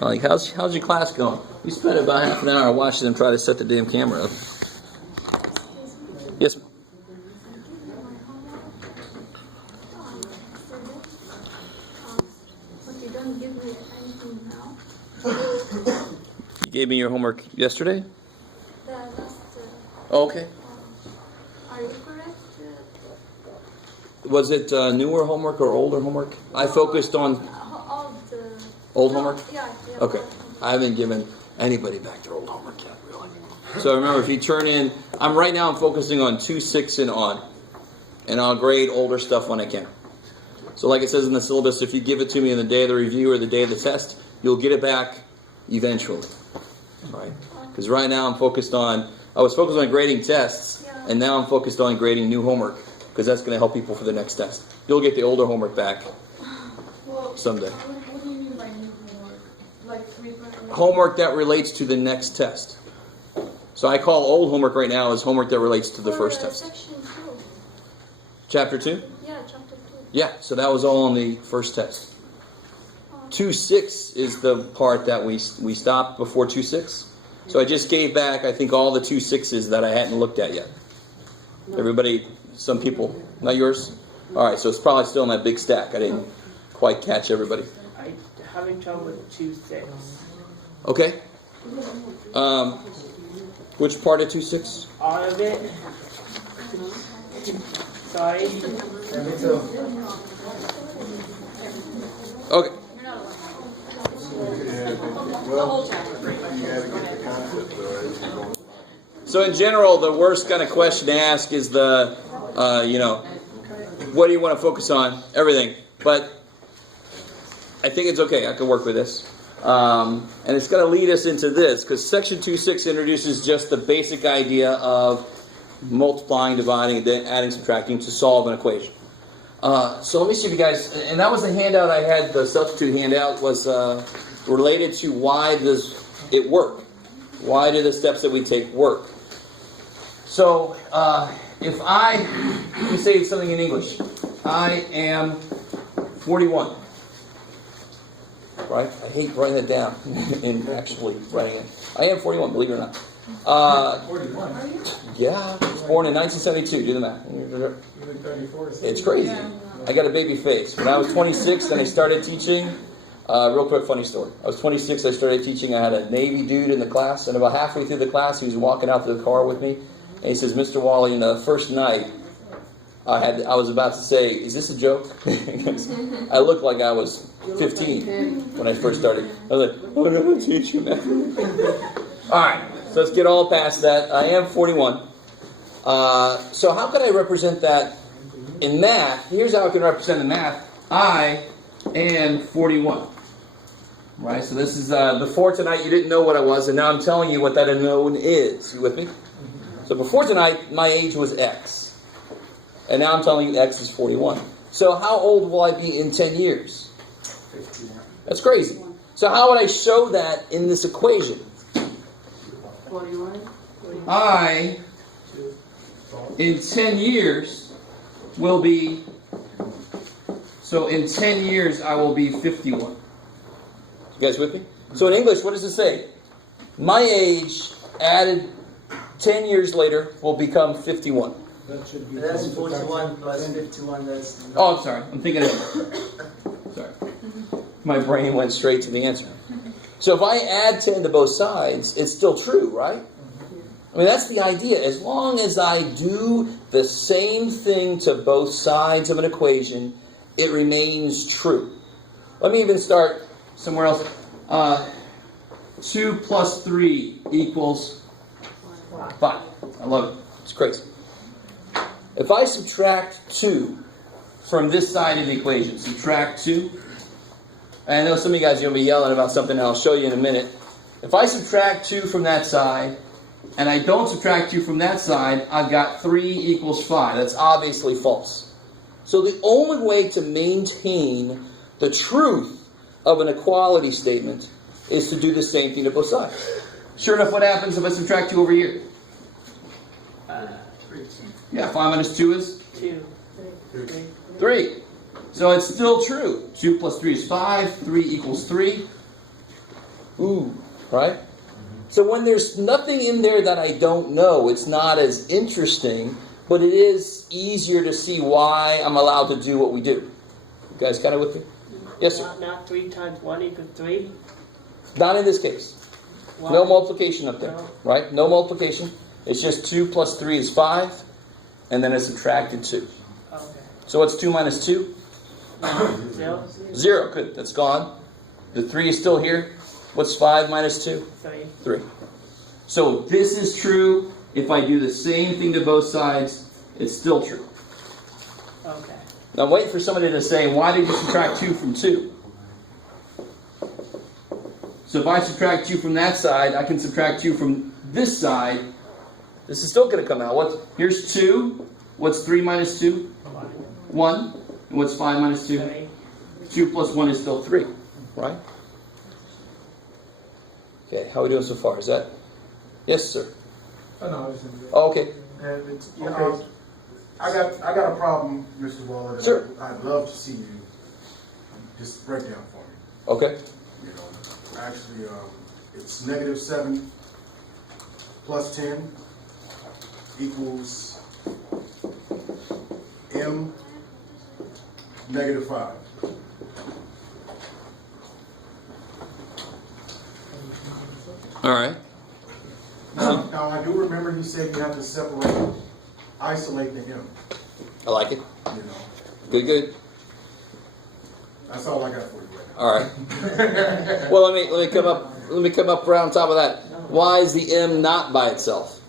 Like, how's your class going? We spent about half an hour watching them try to set the damn camera up. Yes, ma'am. You don't give me anything now. You gave me your homework yesterday? The last, Oh, okay. are you correct? Was it newer homework or older homework? I focused on old homework? Yeah. Okay. I haven't given anybody back their old homework yet, really. So remember, if you turn in, I'm focusing on 2-6 and on. And I'll grade older stuff when I can. So like it says in the syllabus, if you give it to me on the day of the review or the day of the test, you'll get it back eventually. Right? Because right now I was focused on grading tests, and now I'm focused on grading new homework, because that's going to help people for the next test. You'll get the older homework back someday. What do you mean by new homework? Like Homework that relates to the next test. So I call old homework right now as homework that relates to the first test. Section 2. Chapter 2? Yeah, chapter 2. Yeah, so that was all on the first test. 2-6 is the part that we stopped before 2-6. So I just gave back, I think, all the 2-6s that I hadn't looked at yet. Everybody, some people, not yours? All right, so it's probably still in that big stack. I didn't quite catch everybody. I'm having trouble with 2-6. Okay. Which part of 2-6? All of it. Sorry. Okay. So in general, the worst kind of question to ask is what do you want to focus on? Everything. But I think it's okay. I can work with this. And it's going to lead us into this, because section 2-6 introduces just the basic idea of multiplying, dividing, adding, subtracting to solve an equation. So let me see if you guys, and that was the handout I had, the substitute handout was related to why does it work? Why do the steps that we take work? So if let me say something in English. I am 41. Right? I hate writing it down and actually writing it. I am 41, believe it or not. 41? Yeah, I was born in 1972. Do the math. You're 34. It's crazy. I got a baby face. When I was 26, then I started teaching. Real quick, funny story. I was 26, I started teaching. I had a Navy dude in the class, and about halfway through the class, he was walking out to the car with me, and he says, "Mr. Wally, in the first night, I was about to say, is this a joke?" Because I looked like I was 15 when I first started. I was like, "Oh, no, I'm teaching you math." All right, so let's get all past that. I am 41. So how could I represent that in math? Here's how I can represent the math. I am 41. Right, so this is, before tonight you didn't know what I was, and now I'm telling you what that unknown is. You with me? So before tonight, my age was X. And now I'm telling you X is 41. So how old will I be in 10 years? 51. That's crazy. So how would I show that in this equation? 41. I, in 10 years, will be, so in 10 years I will be 51. You guys with me? So in English, what does it say? My age added 10 years later will become 51. That should be. That's 41 plus 51. That's. Oh, I'm sorry. I'm thinking of sorry. My brain went straight to the answer. So if I add 10 to both sides, it's still true, right? I mean, that's the idea. As long as I do the same thing to both sides of an equation, it remains true. Let me even start somewhere else. 2 plus 3 equals 5. I love it. It's crazy. If I subtract 2 from this side of the equation, subtract 2, and I know some of you guys are going to be yelling about something I'll show you in a minute. If I subtract 2 from that side, and I don't subtract 2 from that side, I've got 3 equals 5. That's obviously false. So the only way to maintain the truth of an equality statement is to do the same thing to both sides. Sure enough, what happens if I subtract 2 over here? 5 minus 2 is? 2. 3. So it's still true. 2 plus 3 is 5. 3 equals 3. Ooh, right? So when there's nothing in there that I don't know, it's not as interesting, but it is easier to see why I'm allowed to do what we do. You guys kind of with me? Yes, sir. Not 3 times 1 equals 3? Not in this case. Why? No multiplication up there, No. right? No multiplication. It's just 2 plus 3 is 5, and then it's subtracted 2. Okay. So what's 2 minus 2? 0? 0. Good. That's gone. The 3 is still here. What's 5 minus 2? 3. 3. So this is true. If I do the same thing to both sides, it's still true. Okay. Now I'm waiting for somebody to say, why did you subtract 2 from 2? So if I subtract 2 from that side, I can subtract 2 from this side. This is still going to come out. Here's 2. What's 3 minus 2? 1. And what's 5 minus 2? 3. 2 plus 1 is still 3. Right? Okay, how are we doing so far? Is that... Yes, sir. Oh, no, I was in there. Oh, okay. And it's, Okay. I got a problem, Mr. Waller. That Sure. I'd love to see you just break down for me. Okay. You know, actually, it's -7 plus 10 equals m -5. All right. Now, I do remember he said you have to isolate the m. I like it. You know, Good, good. that's all I got for you right now. All right. Well, let me come up around top of that. Why is the m not by itself?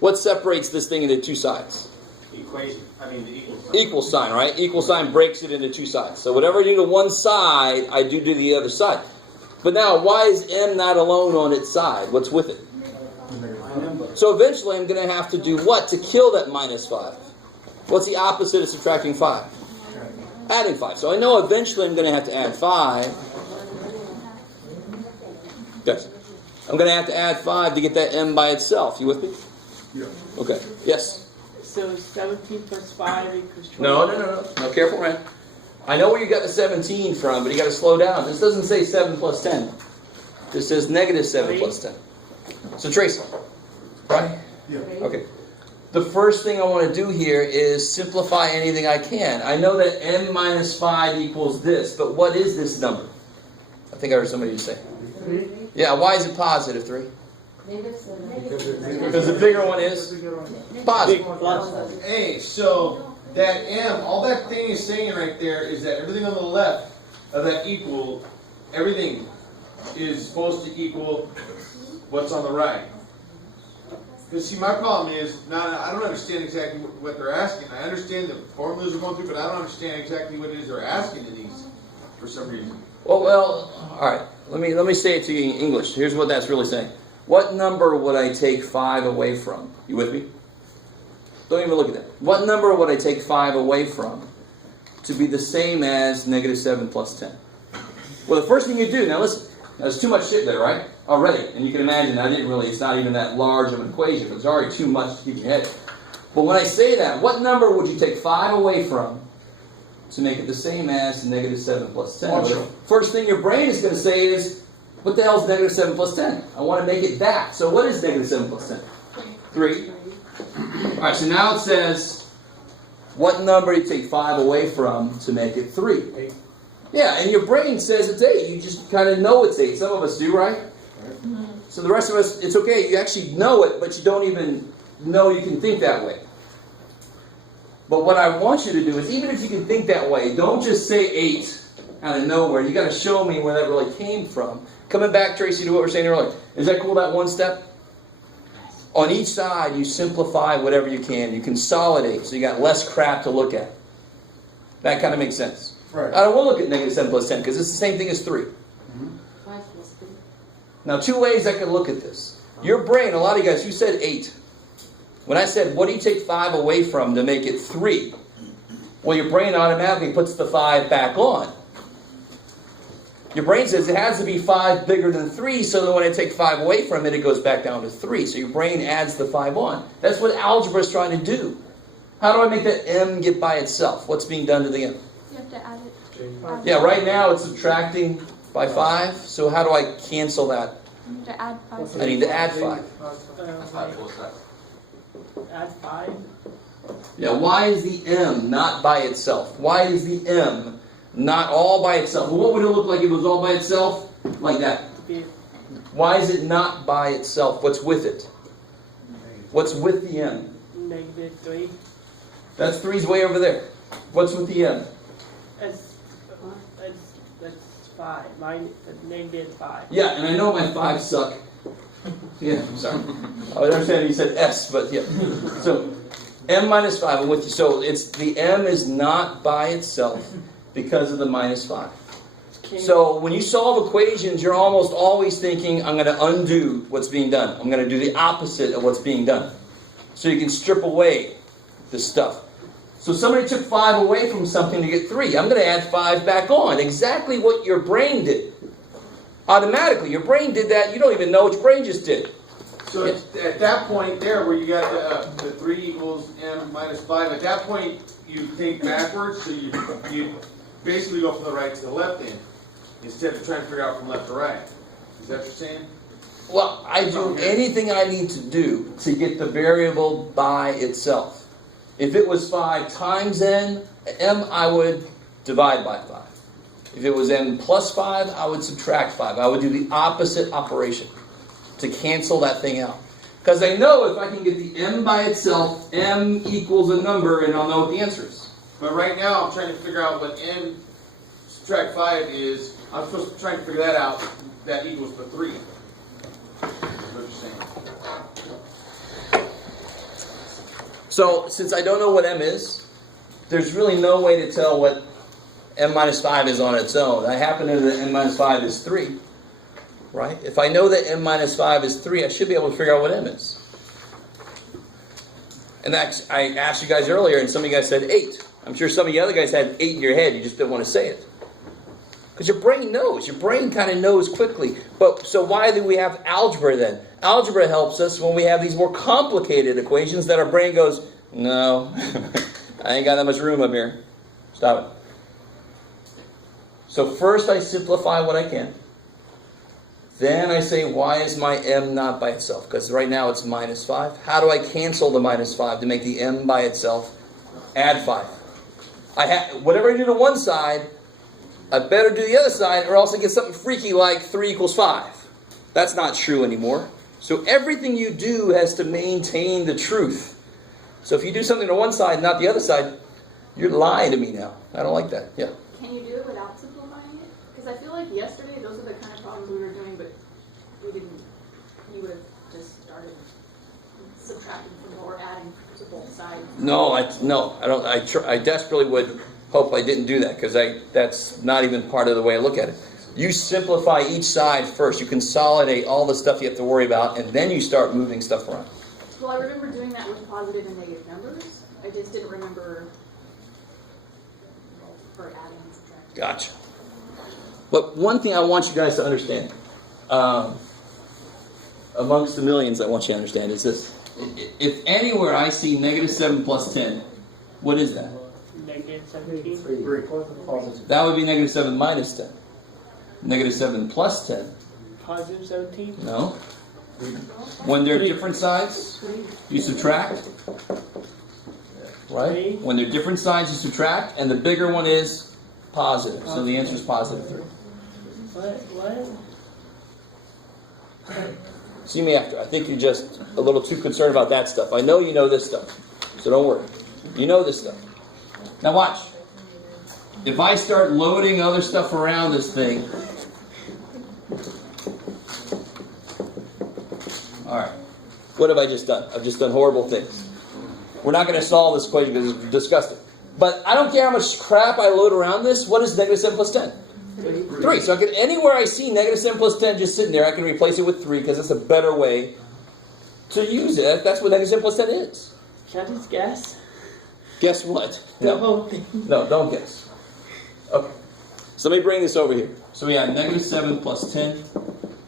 What separates this thing into two sides? Equation. I mean, the equal sign. Equal sign, right? Equal sign breaks it into two sides. So whatever I do to one side, I do to the other side. But now, why is m not alone on its side? What's with it? So eventually I'm going to have to do what to kill that -5? What's the opposite of subtracting 5? Adding 5. So I know eventually I'm going to have to add 5. Yes. I'm going to have to add 5 to get that m by itself. You with me? Yeah. Okay. Yes. So 17 plus 5 equals 12? No. No, careful, man. I know where you got the 17 from, but you got to slow down. This doesn't say 7 plus 10. This says -7 plus 10. So Tracy, right? Yeah. Okay. The first thing I want to do here is simplify anything I can. I know that m minus 5 equals this, but what is this number? I think I heard somebody just say. 3. Yeah, why is it positive 3? Because the bigger one is positive. Hey, so that m, all that thing is saying right there is that everything on the left of that equal, everything is supposed to equal what's on the right. Because see, my problem is, I don't understand exactly what they're asking. I understand the formulas are going through, but I don't understand exactly what it is they're asking in these for some reason. Well, all right. Let me say it to you in English. Here's what that's really saying. What number would I take 5 away from? You with me? Don't even look at that. What number would I take 5 away from to be the same as -7 plus 10? Well, the first thing you do, now listen, there's too much shit there, right? Already. And you can imagine it's not even that large of an equation, but it's already too much to keep in your head. But when I say that, what number would you take 5 away from to make it the same as -7 plus 10? Well, the first thing your brain is going to say is, what the hell is -7 plus 10? I want to make it that. So what is -7 plus 10? 3. All right, so now it says, what number you take 5 away from to make it 3? 8. Yeah, and your brain says it's 8. You just kind of know it's 8. Some of us do, right? So the rest of us, it's okay. You actually know it, but you don't even know you can think that way. But what I want you to do is, even if you can think that way, don't just say 8 out of nowhere. You got to show me where that really came from. Coming back, Tracy, to what we were saying earlier. Is that cool, that one step? On each side, you simplify whatever you can. You consolidate, so you got less crap to look at. That kind of makes sense. Right. I don't want to look at -7 plus 10, because it's the same thing as 3. Now, 2 ways I can look at this. Your brain, a lot of you guys, you said 8. When I said, what do you take 5 away from to make it 3? Well, your brain automatically puts the 5 back on. Your brain says it has to be 5 bigger than 3, so that when I take 5 away from it, it goes back down to 3. So your brain adds the 5 on. That's what algebra is trying to do. How do I make that m get by itself? What's being done to the m? You have to add it. Yeah, right now it's subtracting by 5. So how do I cancel that? You need to add 5. I need to add 5. Add 5. Yeah, why is the M not by itself? Why is the M not all by itself? Well, what would it look like if it was all by itself? Like that. Why is it not by itself? What's with it? What's with the M? -3. That's 3's way over there. What's with the M? That's 5. -5. Yeah, and I know my 5s suck. Yeah, I'm sorry. I understand you said S, but yeah. So, M minus 5, I'm with you. So, the M is not by itself because of the minus 5. So, when you solve equations, you're almost always thinking, I'm going to undo what's being done. I'm going to do the opposite of what's being done. So you can strip away the stuff. So somebody took 5 away from something to get 3. I'm going to add 5 back on. Exactly what your brain did. Automatically, your brain did that. You don't even know what your brain just did. So at that point there, where you got the 3 equals M minus 5, at that point you think backwards, so you basically go from the right to the left end, instead of trying to figure out from left to right. Is that what you're saying? Well, I do anything I need to do to get the variable by itself. If it was 5 times M, I would divide by 5. If it was M plus 5, I would subtract 5. I would do the opposite operation to cancel that thing out. Because I know if I can get the M by itself, M equals a number, and I'll know what the answer is. But right now I'm trying to figure out what M subtract 5 is. I'm supposed to try to figure that out. That equals the 3. That's what you're saying. So, since I don't know what M is, there's really no way to tell what M minus 5 is on its own. I happen to know that M minus 5 is 3. Right? If I know that M minus 5 is 3, I should be able to figure out what M is. And that's, I asked you guys earlier, and some of you guys said 8. I'm sure some of you other guys had 8 in your head. You just didn't want to say it. Because your brain knows. Your brain kind of knows quickly. But so why do we have algebra then? Algebra helps us when we have these more complicated equations that our brain goes, no, I ain't got that much room up here. Stop it. So first I simplify what I can. Then I say, why is my M not by itself? Because right now it's minus 5. How do I cancel the minus 5 to make the M by itself? Add 5. Whatever I do to one side, I better do the other side, or else I get something freaky like 3 equals 5. That's not true anymore. So everything you do has to maintain the truth. So if you do something to one side, not the other side, you're lying to me now. I don't like that. Yeah. Can you do it without simplifying it? Because I feel like yesterday those are the kind of problems we were doing, but we didn't. You would have just started subtracting from or adding to both sides. No, I don't. I desperately would hope I didn't do that, because that's not even part of the way I look at it. You simplify each side first. You consolidate all the stuff you have to worry about, and then you start moving stuff around. Well, I remember doing that with positive and negative numbers. I just didn't remember for adding and subtracting. Gotcha. But one thing I want you guys to understand, amongst the millions I want you to understand, is this. If anywhere I see negative 7 plus 10, what is that? Negative 17. 3. That would be negative 7 minus 10. Negative 7 plus 10. Positive 17. No. When they're different sides, you subtract. Right? When they're different sides, you subtract, and the bigger one is positive. So the answer is positive 3. What? See me after. I think you're just a little too concerned about that stuff. I know you know this stuff, so don't worry. You know this stuff. Now watch. If I start loading other stuff around this thing, all right. What have I just done? I've just done horrible things. We're not going to solve this equation because it's disgusting. But I don't care how much crap I load around this. What is negative 7 plus 10? 3. So I can, anywhere I see negative 7 plus 10 just sitting there, I can replace it with 3 because that's a better way to use it. That's what negative 7 plus 10 is. Can I just guess? Guess what? The whole thing. No, don't guess. Okay. So let me bring this over here. So we got negative 7 plus 10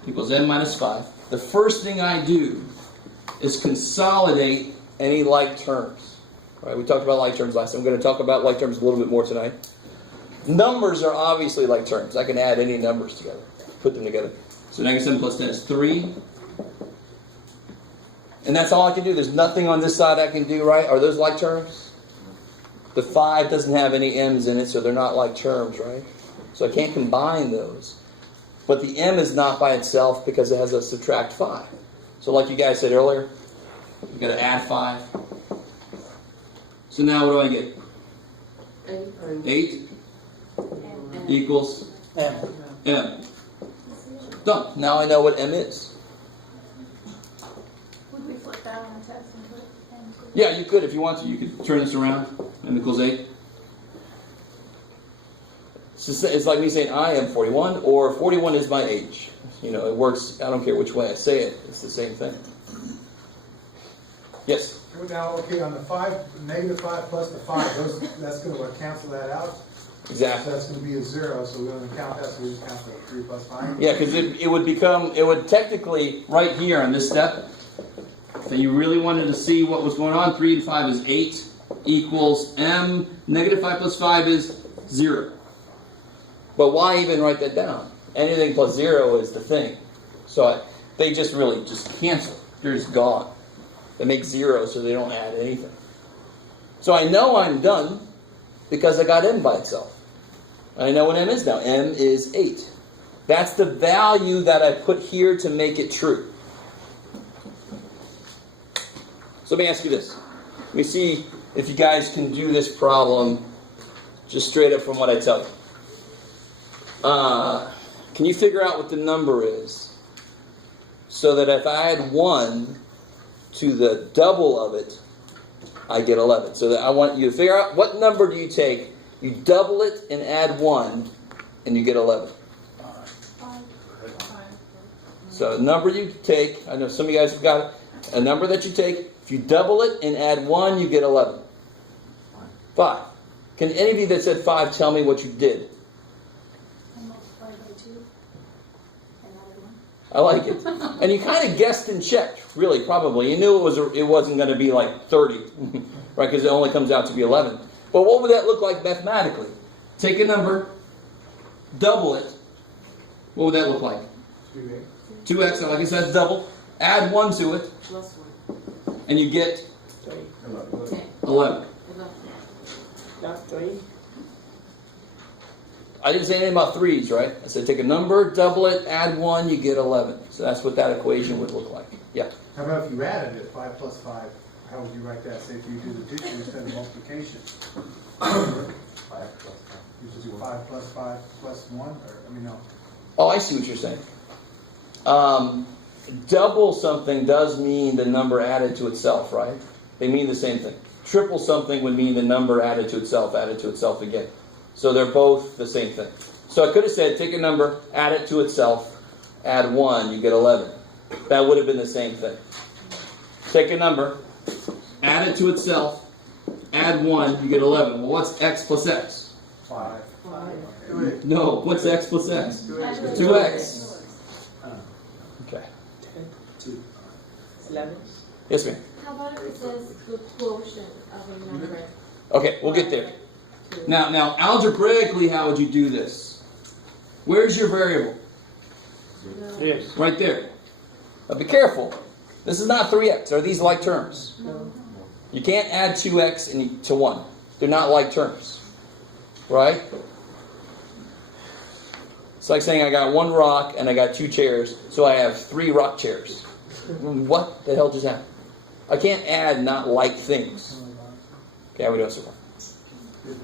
equals n minus 5. The first thing I do is consolidate any like terms. All right, we talked about like terms last time. I'm going to talk about like terms a little bit more tonight. Numbers are obviously like terms. I can add any numbers together, put them together. So negative 7 plus 10 is 3. And that's all I can do. There's nothing on this side I can do, right? Are those like terms? The 5 doesn't have any m's in it, so they're not like terms, right? So I can't combine those. But the m is not by itself because it has a subtract 5. So like you guys said earlier, you've got to add 5. So now what do I get? 8 equals M. m. Done. Now I know what m is. Would we flip that on the test and put M? Yeah, you could if you want to. You could turn this around. M equals 8. It's like me saying I am 41 or 41 is my age. You know, it works. I don't care which way I say it. It's the same thing. Yes? Now, okay, on the 5, negative 5 plus the 5, that's going to cancel that out? So Exactly. that's going to be a 0, so we're going to count that, so we just count the 3 plus 5? Yeah, because it would technically, right here on this step, if you really wanted to see what was going on, 3 and 5 is 8 equals m. Negative 5 plus 5 is 0. But why even write that down? Anything plus 0 is the thing. So they just really just cancel. They're just gone. They make 0 so they don't add anything. So I know I'm done because I got m by itself. And I know what m is now. M is 8. That's the value that I put here to make it true. So let me ask you this. Let me see if you guys can do this problem just straight up from what I tell you. Can you figure out what the number is so that if I add 1 to the double of it, I get 11. So that I want you to figure out what number do you take, you double it and add 1, and you get 11. So the number you take, I know some of you guys have got it, a number that you take, if you double it and add 1, you get 11. 5. Can any of you that said 5 tell me what you did? And multiply by 2. And added 1. I like it. And you kind of guessed and checked, really, probably. You knew it wasn't going to be like 30, right? Because it only comes out to be 11. But what would that look like mathematically? Take a number, double it. What would that look like? 2x, like I said, that's double. Add 1 to it, Plus 1. and you get 11. Not 3. I didn't say anything about 3's, right? I said take a number, double it, add 1, you get 11. So that's what that equation would look like. Yeah. How about if you added it, 5 plus 5? How would you write that? Say if you do the addition instead of multiplication. 5 plus 5. You just do 5 plus 5 plus 1? Or, I mean, no. Oh, I see what you're saying. Double something does mean the number added to itself, right? They mean the same thing. Triple something would mean the number added to itself again. So they're both the same thing. So I could have said, take a number, add it to itself, add 1, you get 11. That would have been the same thing. Take a number, add it to itself, add 1, you get 11. Well, what's x plus x? 5. No, what's x plus x? 2x. 2x. Okay. 2. 11. Yes, ma'am. How about if it says the quotient of a number? Okay, we'll get there. Now, algebraically, how would you do this? Where's your variable? Yes. Right there. Now be careful. This is not 3x. Are these like terms? No. You can't add 2x to 1. They're not like terms. Right? It's like saying I got 1 rock and I got 2 chairs, so I have 3 rock chairs. What the hell just happened? I can't add not like things. Okay, how are we doing so far?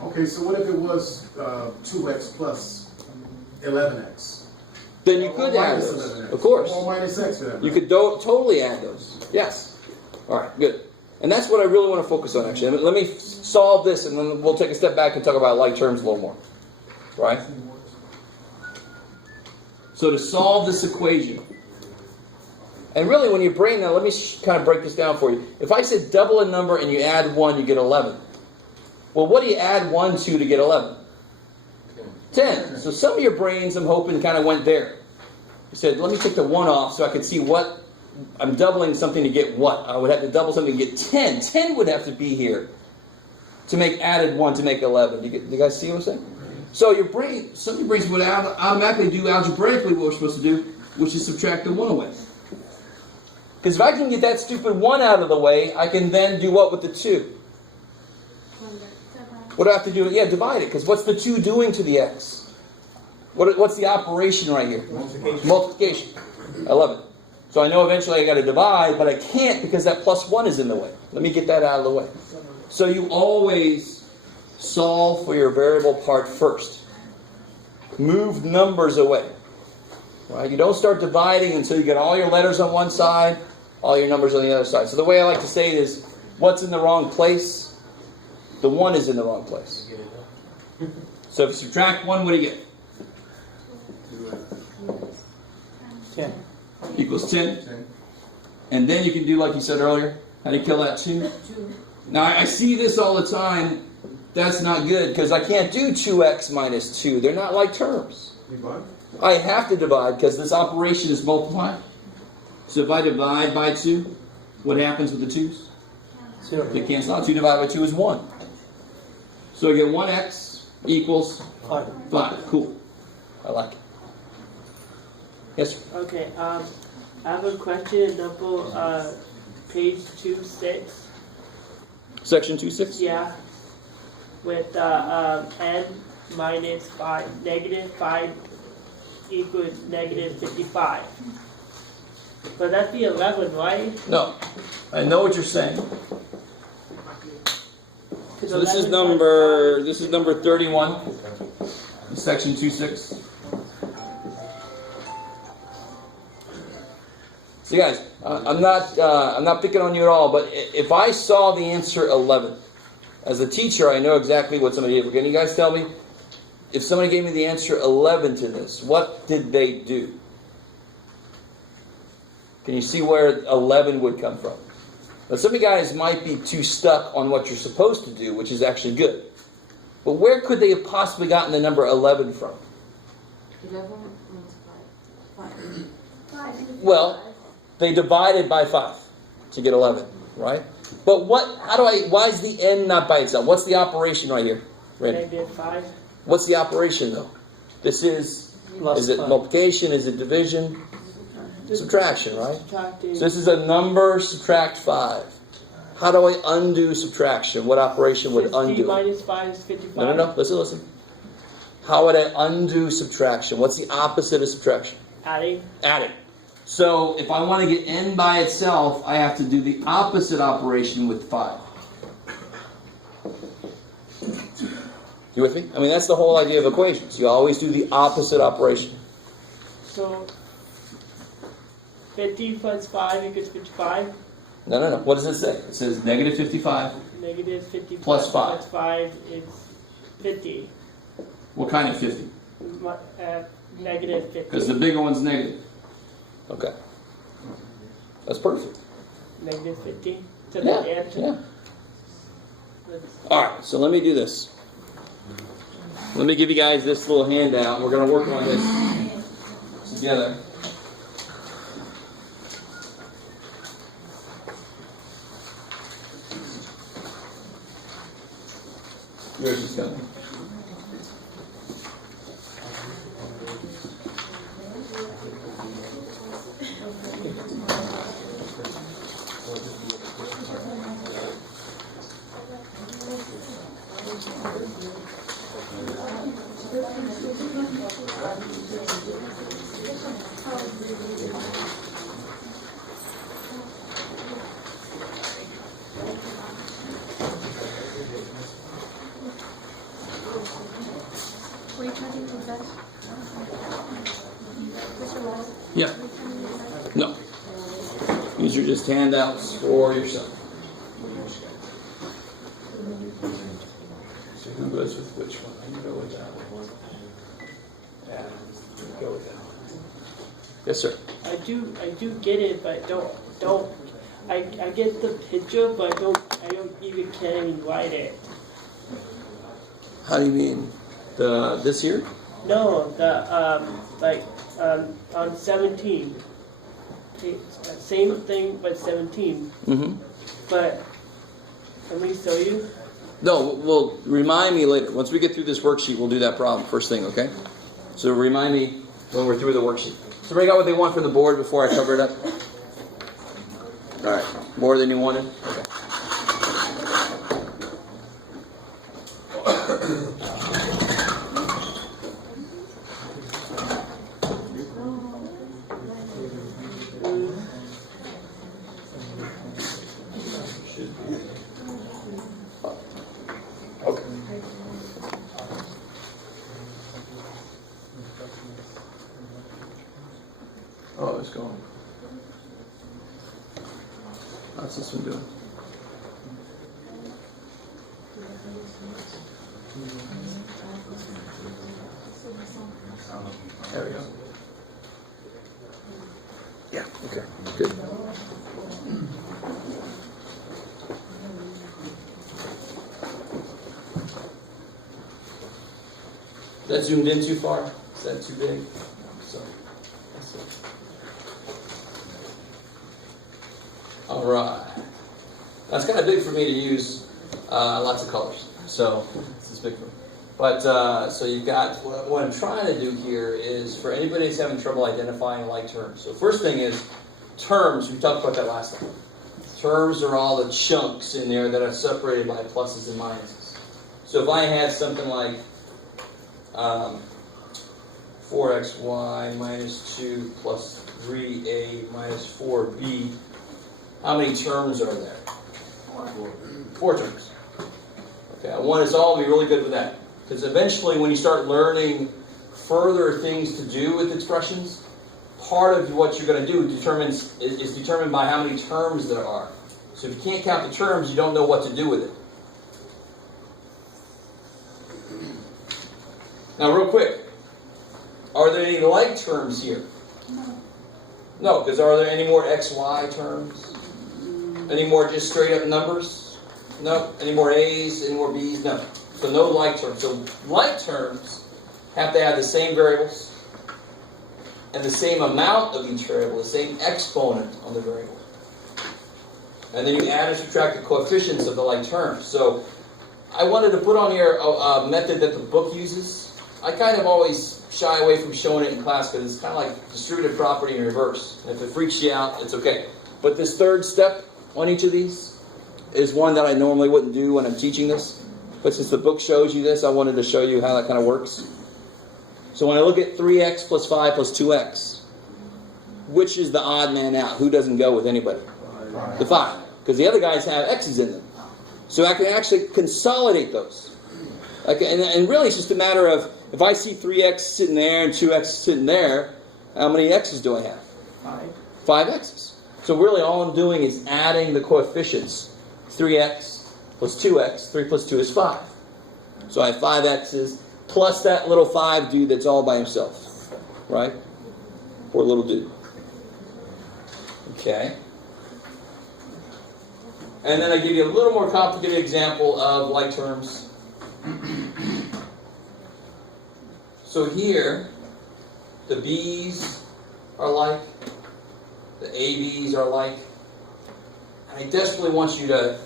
Okay, so what if it was 2x plus 11x? Then you could add Minus those. 11x. Of course. Or minus x, whatever. You could totally add those. Yes. All right, good. And that's what I really want to focus on, actually. Let me solve this, and then we'll take a step back and talk about like terms a little more. Right? So to solve this equation, and really when you bring that, let me kind of break this down for you. If I said double a number and you add 1, you get 11. Well, what do you add 1 to get 11? 10. So some of your brains, I'm hoping, kind of went there. You said, let me take the 1 off so I could see what, I'm doubling something to get what? I would have to double something to get 10. 10 would have to be here to make added 1 to make 11. You guys see what I'm saying? So your brain, some of your brains would automatically do algebraically what we're supposed to do, which is subtract the 1 away. Because if I can get that stupid 1 out of the way, I can then do what with the 2? What do I have to do? Yeah, divide it. Because what's the 2 doing to the x? What's the operation right here? Multiplication. I love it. So I know eventually I got to divide, but I can't because that plus 1 is in the way. Let me get that out of the way. So you always solve for your variable part first. Move numbers away. Right? You don't start dividing until you get all your letters on one side, all your numbers on the other side. So the way I like to say it is, what's in the wrong place? The 1 is in the wrong place. So if you subtract 1, what do you get? 10. Equals 10. And then you can do like you said earlier. How do you kill that 2? Now I see this all the time. That's not good because I can't do 2x minus 2. They're not like terms. I have to divide because this operation is multiplying. So if I divide by 2, what happens with the 2's? 0. They cancel out. 2 divided by 2 is 1. So I get 1x equals 5. Cool. I like it. Yes, sir. Okay, I have a question about page 26. Section 2.6? Yeah. With n minus 5, negative 5 equals negative 55. But that'd be 11, right? No. I know what you're saying. 'Cause So this is 11 number 31, section 2.6. So guys, I'm not picking on you at all, but if I saw the answer 11, as a teacher, I know exactly what somebody did. Can you guys tell me, if somebody gave me the answer 11 to this, what did they do? Can you see where 11 would come from? Now, some of you guys might be too stuck on what you're supposed to do, which is actually good. But where could they have possibly gotten the number 11 from? 11 multiplied 5. Well, they divided by 5 to get 11, right? But why is the n not by itself? What's the operation right here? Randy? negative 5. What's the operation though? This is it 5. multiplication? Is it division? Subtraction, right? Subtracting. So this is a number, subtract 5. How do I undo subtraction? What operation would 50 undo it? minus 5 is 55. No. Listen. How would I undo subtraction? What's the opposite of subtraction? Adding. Adding. So if I want to get n by itself, I have to do the opposite operation with 5. You with me? I mean, that's the whole idea of equations. You always do the opposite operation. So 50 plus 5 equals 55. No. What does it say? It says negative 55. Negative 50 Plus 5. plus 5 is 50. What kind of 50? Negative 50. Because the bigger one's negative. Okay. That's perfect. Negative 50. So Yeah. the answer. Yeah. All right. So let me do this. Let me give you guys this little handout. We're going to work on this together. Yours is coming. Were you trying to do that? Yeah. No. These are just handouts for yourself. So who goes with which one? You go with that one. Yeah. Go with that one. Yes, sir. I do get it, but don't. I get the picture, but I don't even can't even write it. How do you mean? This here? No, on 17. Same thing, but 17. Mm-hmm. But let me show you. No, well, remind me later. Once we get through this worksheet, we'll do that problem first thing, okay? So remind me when we're through the worksheet. So everybody got what they want from the board before I cover it up? All right. More than you wanted? Okay. Oh, it's gone. How's this one doing? There we go. Yeah, okay, good. Is that zoomed in too far? Is that too big? So, that's it. All right. That's kind of big for me to use lots of colors. So this is big for me. But so you've got, what I'm trying to do here is for anybody who's having trouble identifying like terms. So first thing is terms. We talked about that last time. Terms are all the chunks in there that are separated by pluses and minuses. So if I had something like 4xy minus 2 plus 3a minus 4b, how many terms are there? 4 terms. Okay, I want us all to be really good with that. Because eventually when you start learning further things to do with expressions, part of what you're going to do is determined by how many terms there are. So if you can't count the terms, you don't know what to do with it. Now real quick, are there any like terms here? No, because are there any more xy terms? Any more just straight up numbers? No. Any more a's? Any more b's? No. So no like terms. So like terms have to have the same variables and the same amount of each variable, the same exponent on the variable. And then you add and subtract the coefficients of the like terms. So I wanted to put on here a method that the book uses. I kind of always shy away from showing it in class because it's kind of like distributive property in reverse. And if it freaks you out, it's okay. But this third step on each of these is one that I normally wouldn't do when I'm teaching this. But since the book shows you this, I wanted to show you how that kind of works. So when I look at 3x plus 5 plus 2x, which is the odd man out? Who doesn't go with anybody? The 5. Because the other guys have x's in them. So I can actually consolidate those. Okay, and really it's just a matter of, if I see 3x sitting there and 2x sitting there, how many x's do I have? 5 x's. So really all I'm doing is adding the coefficients. 3x plus 2x, 3 plus 2 is 5. So I have 5 x's plus that little 5 dude that's all by himself. Right? Poor little dude. Okay. And then I give you a little more complicated example of like terms. So here, the b's are like, the ABs are like. I desperately want you to,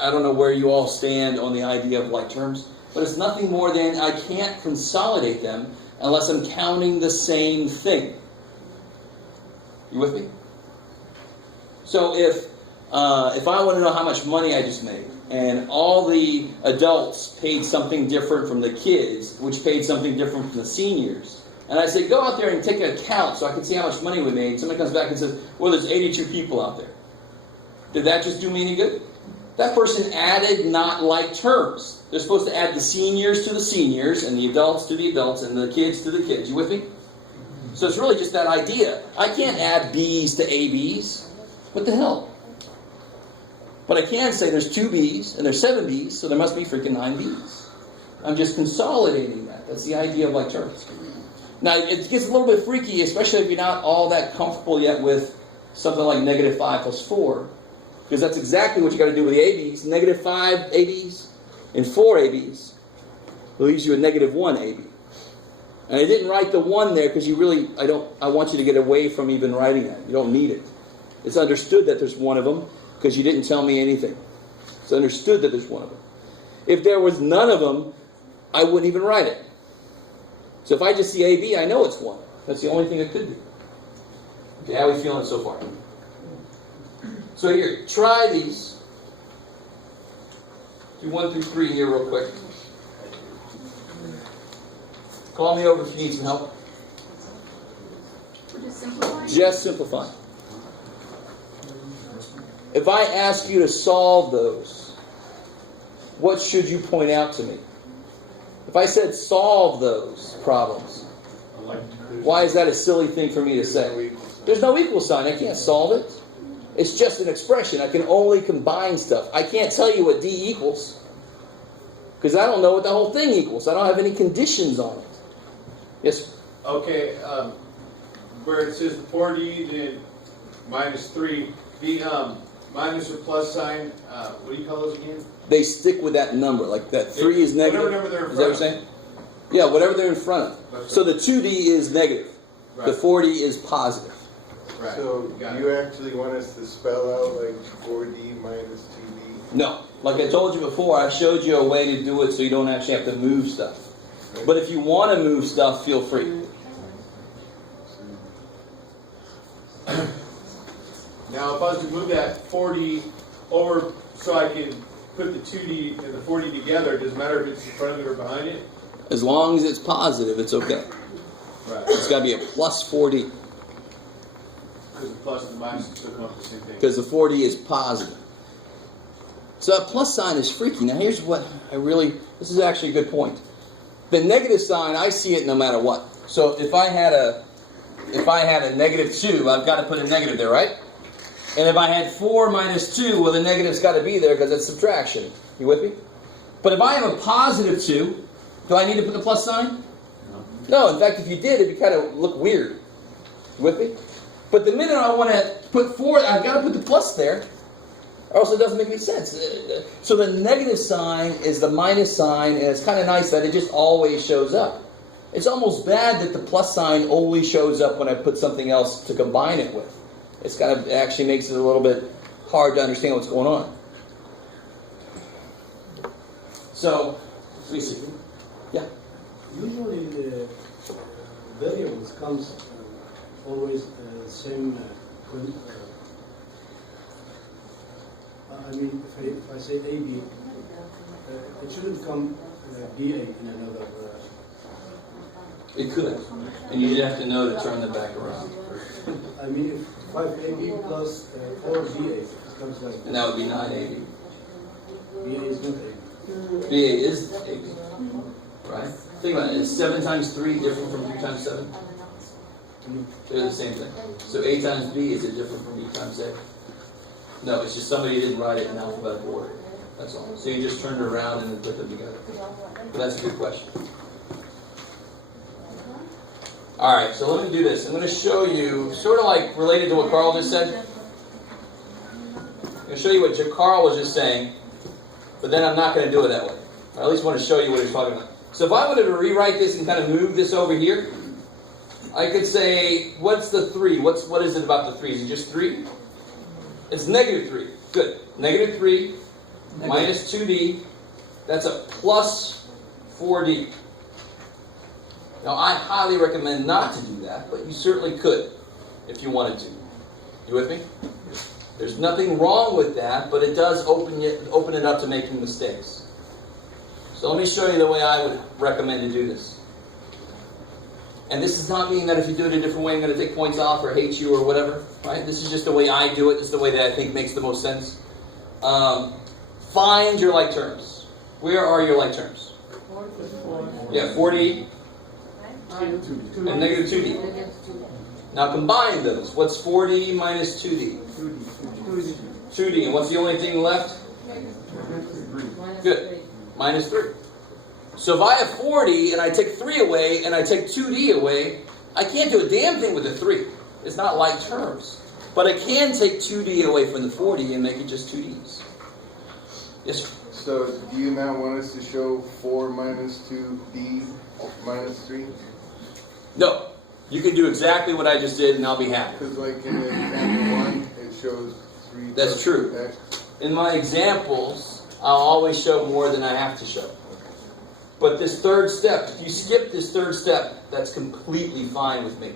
I don't know where you all stand on the idea of like terms, but it's nothing more than I can't consolidate them unless I'm counting the same thing. You with me? So if I want to know how much money I just made, and all the adults paid something different from the kids, which paid something different from the seniors, and I say, go out there and take an account so I can see how much money we made. Somebody comes back and says, well, there's 82 people out there. Did that just do me any good? That person added not like terms. They're supposed to add the seniors to the seniors, and the adults to the adults, and the kids to the kids. You with me? So it's really just that idea. I can't add B's to ABs. What the hell? But I can say there's 2 B's, and there's 7 B's, so there must be freaking 9 B's. I'm just consolidating that. That's the idea of like terms. Now, it gets a little bit freaky, especially if you're not all that comfortable yet with something like negative 5 plus 4. Because that's exactly what you got to do with the ABs. Negative 5 ABs and 4 ABs leaves you a negative 1 AB. And I didn't write the 1 there because I want you to get away from even writing that. You don't need it. It's understood that there's one of them because you didn't tell me anything. It's understood that there's one of them. If there was none of them, I wouldn't even write it. So if I just see AB, I know it's 1. That's the only thing it could be. Okay, how are we feeling so far? So here, try these. Do 1 through 3 here real quick. Call me over if you need some help. We're just simplifying. Just simplify. If I ask you to solve those, what should you point out to me? If I said solve those problems, why is that a silly thing for me to say? There's no equal sign. I can't solve it. It's just an expression. I can only combine stuff. I can't tell you what D equals because I don't know what the whole thing equals. I don't have any conditions on it. Yes? Okay, where it says 4D, then minus 3, the minus or plus sign, what do you call those again? They stick with that number. Like that 3 is negative. Whatever number they're in Is that what you're front saying? Yeah, whatever they're in front of. That's So right. the 2D is negative. Right. The 40 is positive. Right. So Got you it. actually want us to spell out like 4D minus 2D? No. Like I told you before, I showed you a way to do it so you don't actually have to move stuff. But if you want to move stuff, feel free. Now, if I was to move that 40 over so I can put the 2D and the 40 together, does it matter if it's in front of it or behind it? As long as it's positive, it's okay. Right. It's got to be a plus 4D Because the plus and the minus still come up the same thing. because the 40 is positive. So that plus sign is freaky. Now here's what this is actually a good point. The negative sign, I see it no matter what. So if I had a -2, I've got to put a negative there, right? And if I had 4 minus 2, well, the negative's got to be there because it's subtraction. You with me? But if I have a positive 2, do I need to put the plus sign? No. In fact, if you did, it'd kind of look weird. You with me? But the minute I want to put 4, I've got to put the plus there, or else it doesn't make any sense. So the negative sign is the minus sign, and it's kind of nice that it just always shows up. It's almost bad that the plus sign only shows up when I put something else to combine it with. It actually makes it a little bit hard to understand what's going on. So, let me see. Yeah. Usually the variables comes always same. I mean, if I say AB, it shouldn't come BA in another. It could. And you'd have to know to turn them back around. I mean, if 5AB plus 4BA, it comes like. And that would be 9AB. BA is not AB. BA is AB. Right? Think about it. Is 7 times 3 different from 3 times 7? They're the same thing. So A times B, is it different from B times A? No, it's just somebody didn't write it in alphabetical order. That's all. So you just turned it around and then put them together. But that's a good question. Alright, so let me do this. I'm going to show you, sort of like related to what Carl just said. I'm going to show you what Carl was just saying, but then I'm not going to do it that way. I at least want to show you what he's talking about. So if I wanted to rewrite this and kind of move this over here, I could say, what's the 3? What is it about the 3? Is it just 3? It's negative 3. Good. Negative 3 minus 2D. That's a plus 4D. Now, I highly recommend not to do that, but you certainly could if you wanted to. You with me? There's nothing wrong with that, but it does open it up to making mistakes. So let me show you the way I would recommend to do this. And this does not mean that if you do it a different way, I'm going to take points off or hate you or whatever. Right? This is just the way I do it. This is the way that I think makes the most sense. Find your like terms. Where are your like terms? 4. Yeah, 40 and negative 2D. Now combine those. What's 4D minus 2D? 2D. And what's the only thing left? Good. Minus 3. So if I have 40 and I take 3 away and I take 2D away, I can't do a damn thing with the 3. It's not like terms. But I can take 2D away from the 40 and make it just 2Ds. Yes, sir. So do you now want us to show 4 minus 2D minus 3? No. You can do exactly what I just did and I'll be happy. Because like in example 1, it shows 3 That's plus true. X. In my examples, I'll always show more than I have to show. But this third step, if you skip this third step, that's completely fine with me.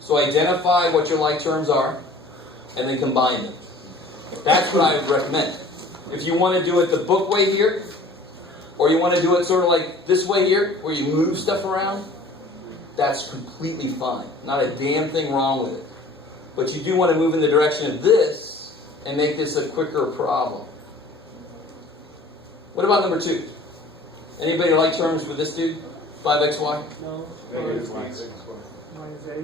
So identify what your like terms are, and then combine them. That's what I would recommend. If you want to do it the book way here, or you want to do it sort of like this way here, where you move stuff around, that's completely fine. Not a damn thing wrong with it. But you do want to move in the direction of this and make this a quicker problem. What about number 2? Anybody like terms with this dude? 5xy? No. Negative 5xy.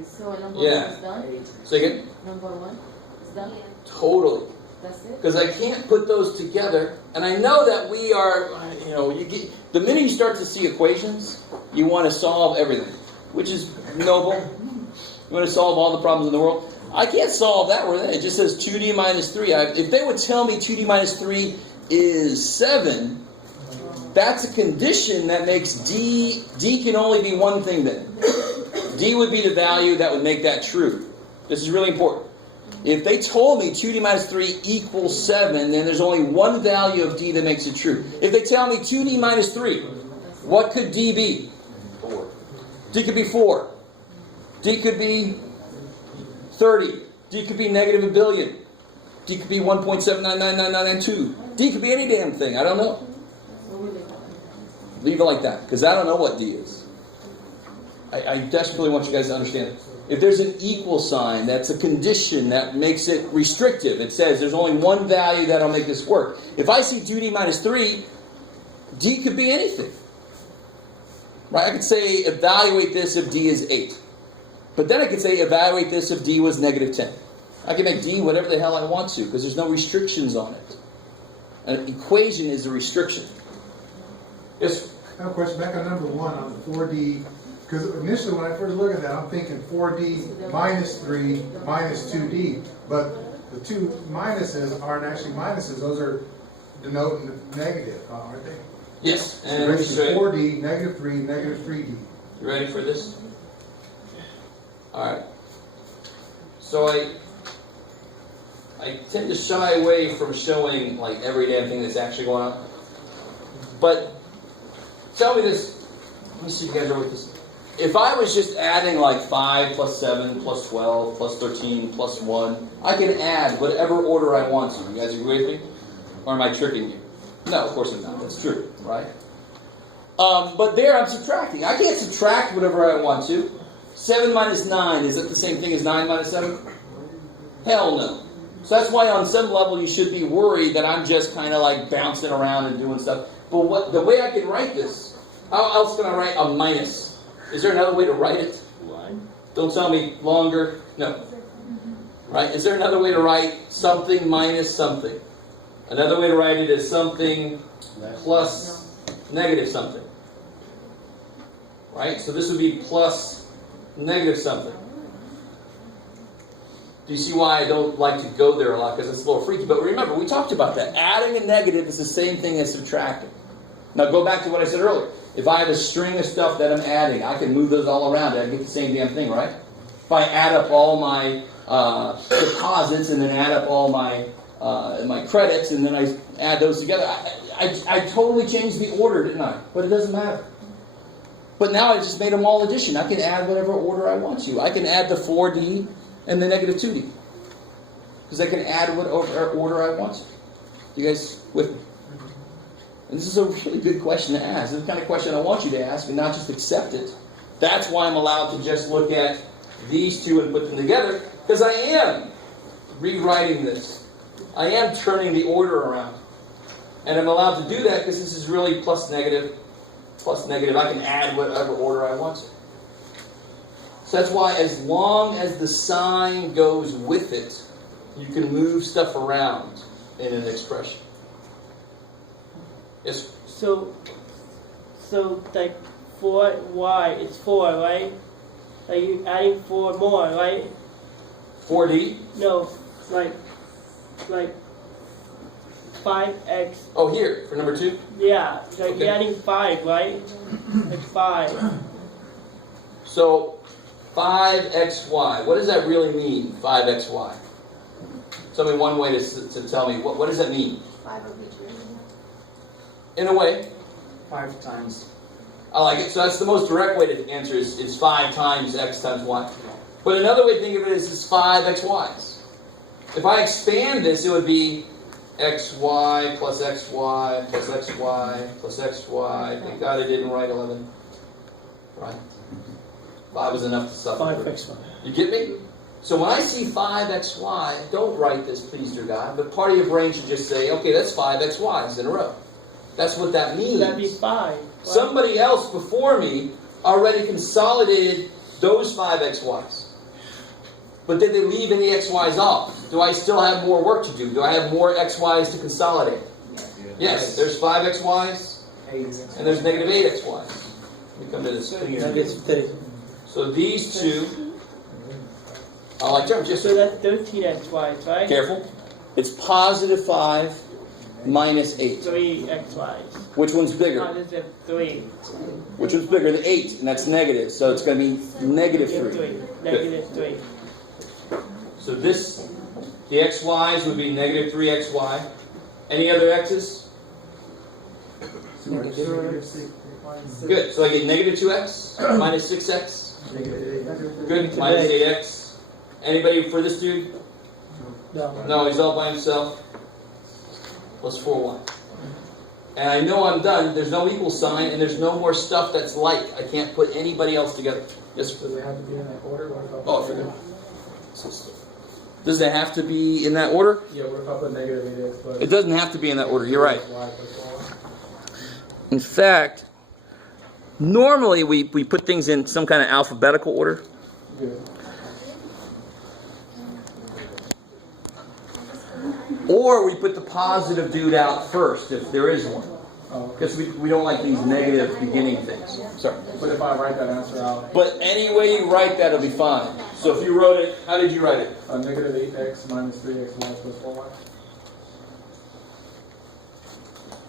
So number Yeah. 1 is done? Say again? Number 1 is done? Totally. That's it? Because I can't put those together, and I know that we are, the minute you start to see equations, you want to solve everything, which is noble. You want to solve all the problems in the world. I can't solve that where it just says 2d minus 3. If they would tell me 2d minus 3 is 7, that's a condition that makes d can only be one thing then. D would be the value that would make that true. This is really important. If they told me 2d minus 3 equals 7, then there's only one value of d that makes it true. If they tell me 2d minus 3, what could d be? 4. D could be 4. D could be 30. D could be negative a billion. D could be 1.7999992. D could be any damn thing. I don't know. Leave it like that, because I don't know what D is. I desperately want you guys to understand it. If there's an equal sign, that's a condition that makes it restrictive. It says there's only one value that'll make this work. If I see 2d minus 3, D could be anything. Right? I could say evaluate this if D is 8. But then I could say evaluate this if D was negative 10. I can make D whatever the hell I want to, because there's no restrictions on it. An equation is a restriction. Yes? I have a question back on number 1 on the 4D. Because initially when I first look at that, I'm thinking 4D minus 3 minus 2D. But the two minuses aren't actually minuses. Those are denoting the negative, aren't they? Yes. So And basically 4D, negative 3, negative 3D. you ready for this? Alright. So I tend to shy away from showing like every damn thing that's actually going on. But tell me this. Let me see if you guys are with this. If I was just adding like 5 plus 7 plus 12 plus 13 plus 1, I can add whatever order I want to. You guys agree with me? Or am I tricking you? No, of course I'm not. That's true, right? But there I'm subtracting. I can't subtract whatever I want to. 7 minus 9, is that the same thing as 9 minus 7? Hell no. So that's why on some level you should be worried that I'm just kind of like bouncing around and doing stuff. But the way I can write this, how else can I write a minus? Is there another way to write it? Don't tell me longer. No. Right? Is there another way to write something minus something? Another way to write it is something plus negative something. Right? So this would be plus negative something. Do you see why I don't like to go there a lot? Because it's a little freaky. But remember, we talked about that. Adding a negative is the same thing as subtracting. Now go back to what I said earlier. If I have a string of stuff that I'm adding, I can move those all around and I get the same damn thing, right? If I add up all my deposits and then add up all my credits and then I add those together, I totally changed the order, didn't I? But it doesn't matter. But now I just made them all addition. I can add whatever order I want to. I can add the 4D and the negative 2D. Because I can add whatever order I want to. You guys with me? And this is a really good question to ask. This is the kind of question I want you to ask and not just accept it. That's why I'm allowed to just look at these two and put them together, because I am rewriting this. I am turning the order around. And I'm allowed to do that because this is really plus negative. I can add whatever order I want to. So that's why as long as the sign goes with it, you can move stuff around in an expression. Yes? So like 4y is 4, right? Like you adding 4 more, right? 4D? No, like 5x. Oh, here, for number 2? Yeah, like Okay. you're adding 5, right? Like 5. So, 5xy. What does that really mean, 5xy? Tell me one way to tell me. What does that mean? 5 of each variable. in a way. 5 times. I like it. So that's the most direct way to answer is 5 times x times y. But another way to think of it is 5xy's. If I expand this, it would be xy plus xy plus xy plus xy. Thank God I didn't write 11. Right? 5 is enough to suffer. 5xy. You get me? So when I see 5xy, don't write this, please, dear God, but part of your brain should just say, okay, that's 5xy's in a row. That's what that means. So that'd be 5. Somebody else before me already consolidated those 5xy's. But did they leave any xy's off? Do I still have more work to do? Do I have more xy's to consolidate? Yes, there's 5xy's, and there's negative 8xy's. Let me come to this. So these two, I like terms. Just So that's 13xy, right? careful. It's positive 5 minus 8. 3xy. Which one's bigger? Positive 3. Which one's bigger than 8? And that's negative. So it's going to be negative 3. Negative 3. So this, the xy's would be negative 3xy. Any other x's? Good. So I get negative 2x minus 6x. Good. Minus 8x. Anybody for this dude? No. No, he's all by himself. Plus 4y. And I know I'm done. There's no equal sign, and there's no more stuff that's like. I can't put anybody else together. Yes, sir. Does it have to be in that order? Oh, I forgot. Does it have to be in that order? Yeah, what if I put negative 8x plus? It doesn't have to be in that order. You're right. Y plus y? In fact, normally we put things in some kind of alphabetical order. Good. Or we put the positive dude out first, if there is one. Oh, Because we don't like these negative beginning things. Sorry. but if I write that answer out, But any way you write that, it'll be fine. So if you wrote it, how did you write it? negative 8x minus 3xy plus 4y.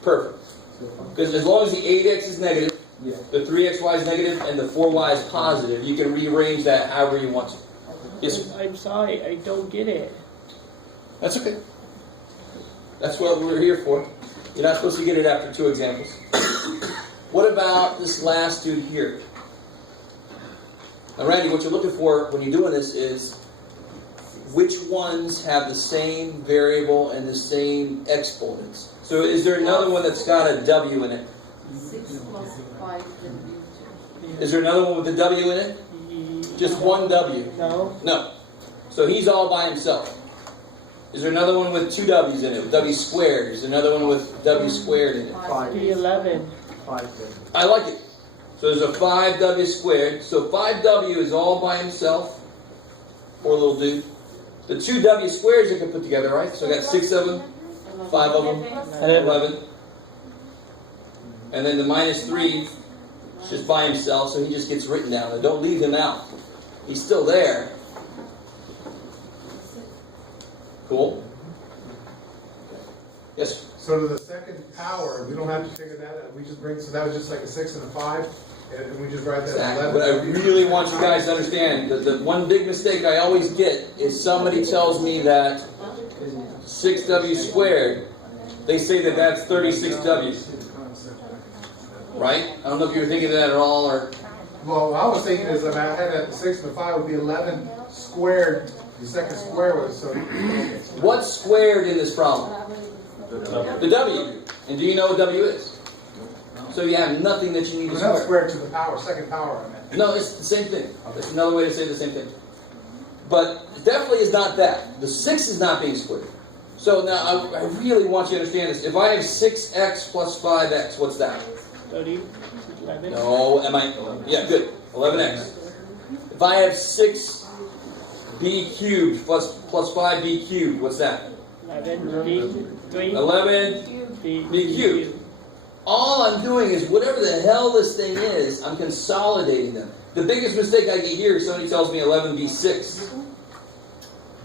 Perfect. So fine. Because as long as the 8x is negative, Yeah. the 3xy is negative, and the 4y is positive, you can rearrange that however you want to. Yes, sir. I'm sorry, I don't get it. That's okay. That's what we're here for. You're not supposed to get it after 2 examples. What about this last dude here? Now, Randy, what you're looking for when you're doing this is which ones have the same variable and the same exponents. So is there another one that's got a W in it? 6 plus 5 W2. Is there another one with a W in it? Just one W? No. No. So he's all by himself. Is there another one with 2 W's in it? With W squared? Is there another one with W squared in it? 11. 5 then. I like it. So there's a 5W squared. So 5W is all by himself. Poor little dude. The 2W squares you can put together, right? So I got 6 of them, 5 of them, 11. And then the minus 3 is just by himself, so he just gets written down. And don't leave him out. He's still there. Cool. Yes, sir. So to the second power, we don't have to figure that out. We just bring, so that was just like a 6 and a 5, and we just write that as Exactly. But I 11. really want you guys to understand that the one big mistake I always get is somebody tells me that 6W squared, they say that that's 36W. Right? I don't know if you were thinking of that at all, or... Well, what I was thinking is, I had that 6 and a 5 would be 11 squared. The second square was, so What's squared in this problem? The W. And do you know what W is? So you have nothing that you need to another square. square to the power, second power, I meant. No, it's the same thing. That's another way to say the same thing. But it definitely is not that. The 6 is not being squared. So now I really want you to understand this. If I have 6x plus 5x, what's that? 30. 11. No, am I? Yeah, good. 11x. If I have 6b cubed plus 5b cubed, what's that? 11. B. 3. 11 B. b cubed. All I'm doing is whatever the hell this thing is, I'm consolidating them. The biggest mistake I get here is somebody tells me 11b6.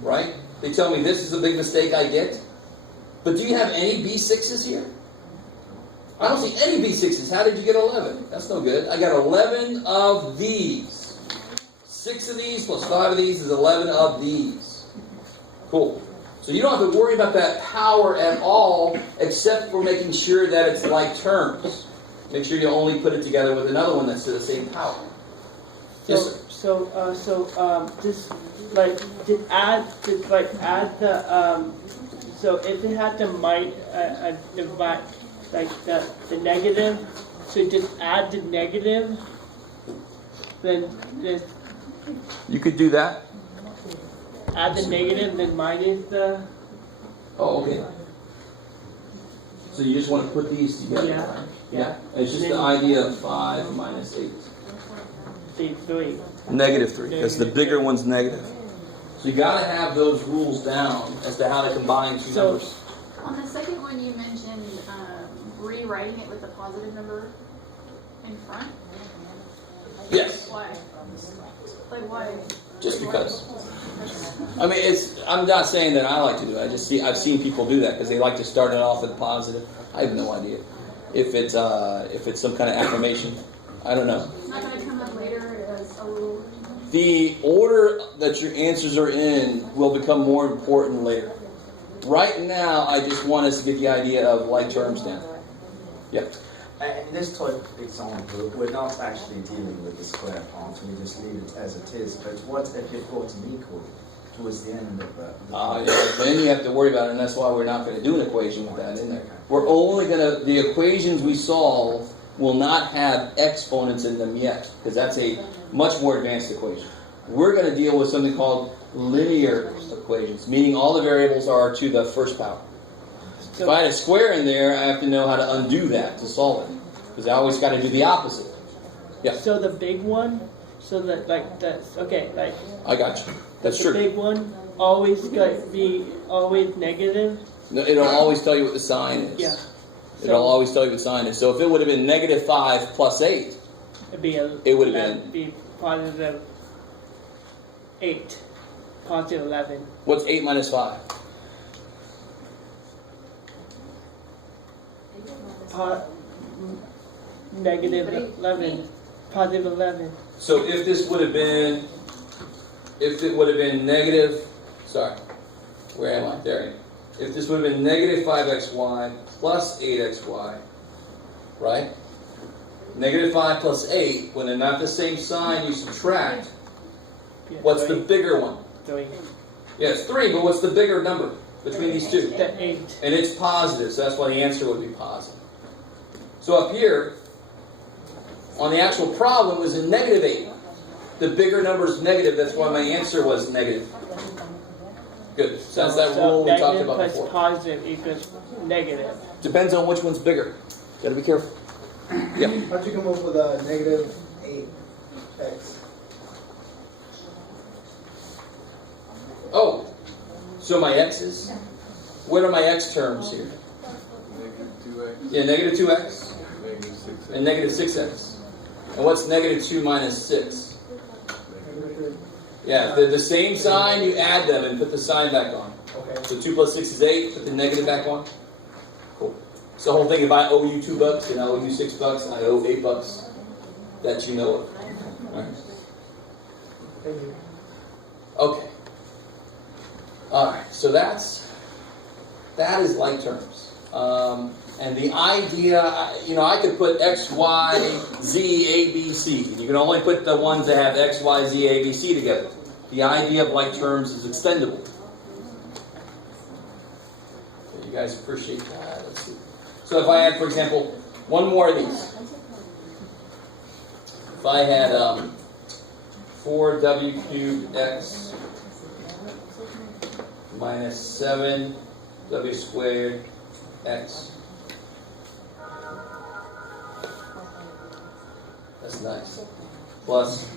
Right? They tell me this is a big mistake I get. But do you have any b6s here? I don't see any b6s. How did you get 11? That's no good. I got 11 of these. 6 of these plus 5 of these is 11 of these. Cool. So you don't have to worry about that power at all, except for making sure that it's like terms. Make sure you only put it together with another one that's the same power. Yes, sir. Just like add the so if it had the divide like the negative, so just add the negative, then You could do that. add the negative, then minus the Oh, okay. So you just want to put these together. Yeah. It's just the idea of 5 minus 8. 3. Negative 3, because the bigger one's negative. So you got to have those rules down as to how to combine two numbers. On the second one, you mentioned rewriting it with the positive number in front. Yes. Why? Like why? Just because. I mean, I'm not saying that I like to do it. I've seen people do that because they like to start it off with positive. I have no idea if it's some kind of affirmation. I don't know. It's not going to come up later as a rule. The order that your answers are in will become more important later. Right now, I just want us to get the idea of like terms down. Yep. In this type of example, we're not actually dealing with the square part, we just leave it as it is. But what if you've got an equal towards the end of that? Yeah, then you have to worry about it, and that's why we're not going to do an equation with that in there. We're only going to, the equations we solve will not have exponents in them yet, because that's a much more advanced equation. We're going to deal with something called linear equations, meaning all the variables are to the first power. If I had a square in there, I have to know how to undo that to solve it, because I always got to do the opposite. Yeah. So the big one, so that like that's okay, like I got you. That's the true. big one always got be always negative. No, it'll always tell you what the sign is. Yeah. It'll always tell you what the sign is. So if it would have been negative 5 plus 8, it would have be positive 8, positive 11. What's 8 minus 5? Negative 11, positive 11. So if this would have been, if it would have been negative, sorry, where am I? There. If this would have been negative 5xy plus 8xy, right? Negative 5 plus 8, when they're not the same sign, you subtract. What's the bigger one? 3. Yeah, it's 3, but what's the bigger number between these two? The 8. And it's positive, so that's why the answer would be positive. So up here, on the actual problem, it was a negative 8. The bigger number is negative, that's why my answer was negative. Good. So that's that rule we talked about negative before. plus positive equals negative. Depends on which one's bigger. Gotta be careful. Yeah. How'd you come up with a negative 8x? Oh, so my x's. What are my x terms here? Negative 2x. Yeah, negative 2x Negative 6x. and negative 6x. And what's negative 2 minus 6? Yeah, they're the same sign, you add them and put the sign back on. Okay. So 2 plus 6 is 8, put the negative back on. Cool. It's the whole thing. If I owe you $2 and I owe you $6, I owe $8 that you know of. All right. Thank you. Okay. All right. So that is like terms. And the idea, I could put X, Y, Z, A, B, C. You can only put the ones that have X, Y, Z, A, B, C together. The idea of like terms is extendable. So you guys appreciate that. Let's see. So if I had, for example, one more of these. If I had 4w cubed x minus 7w squared x. That's nice. Plus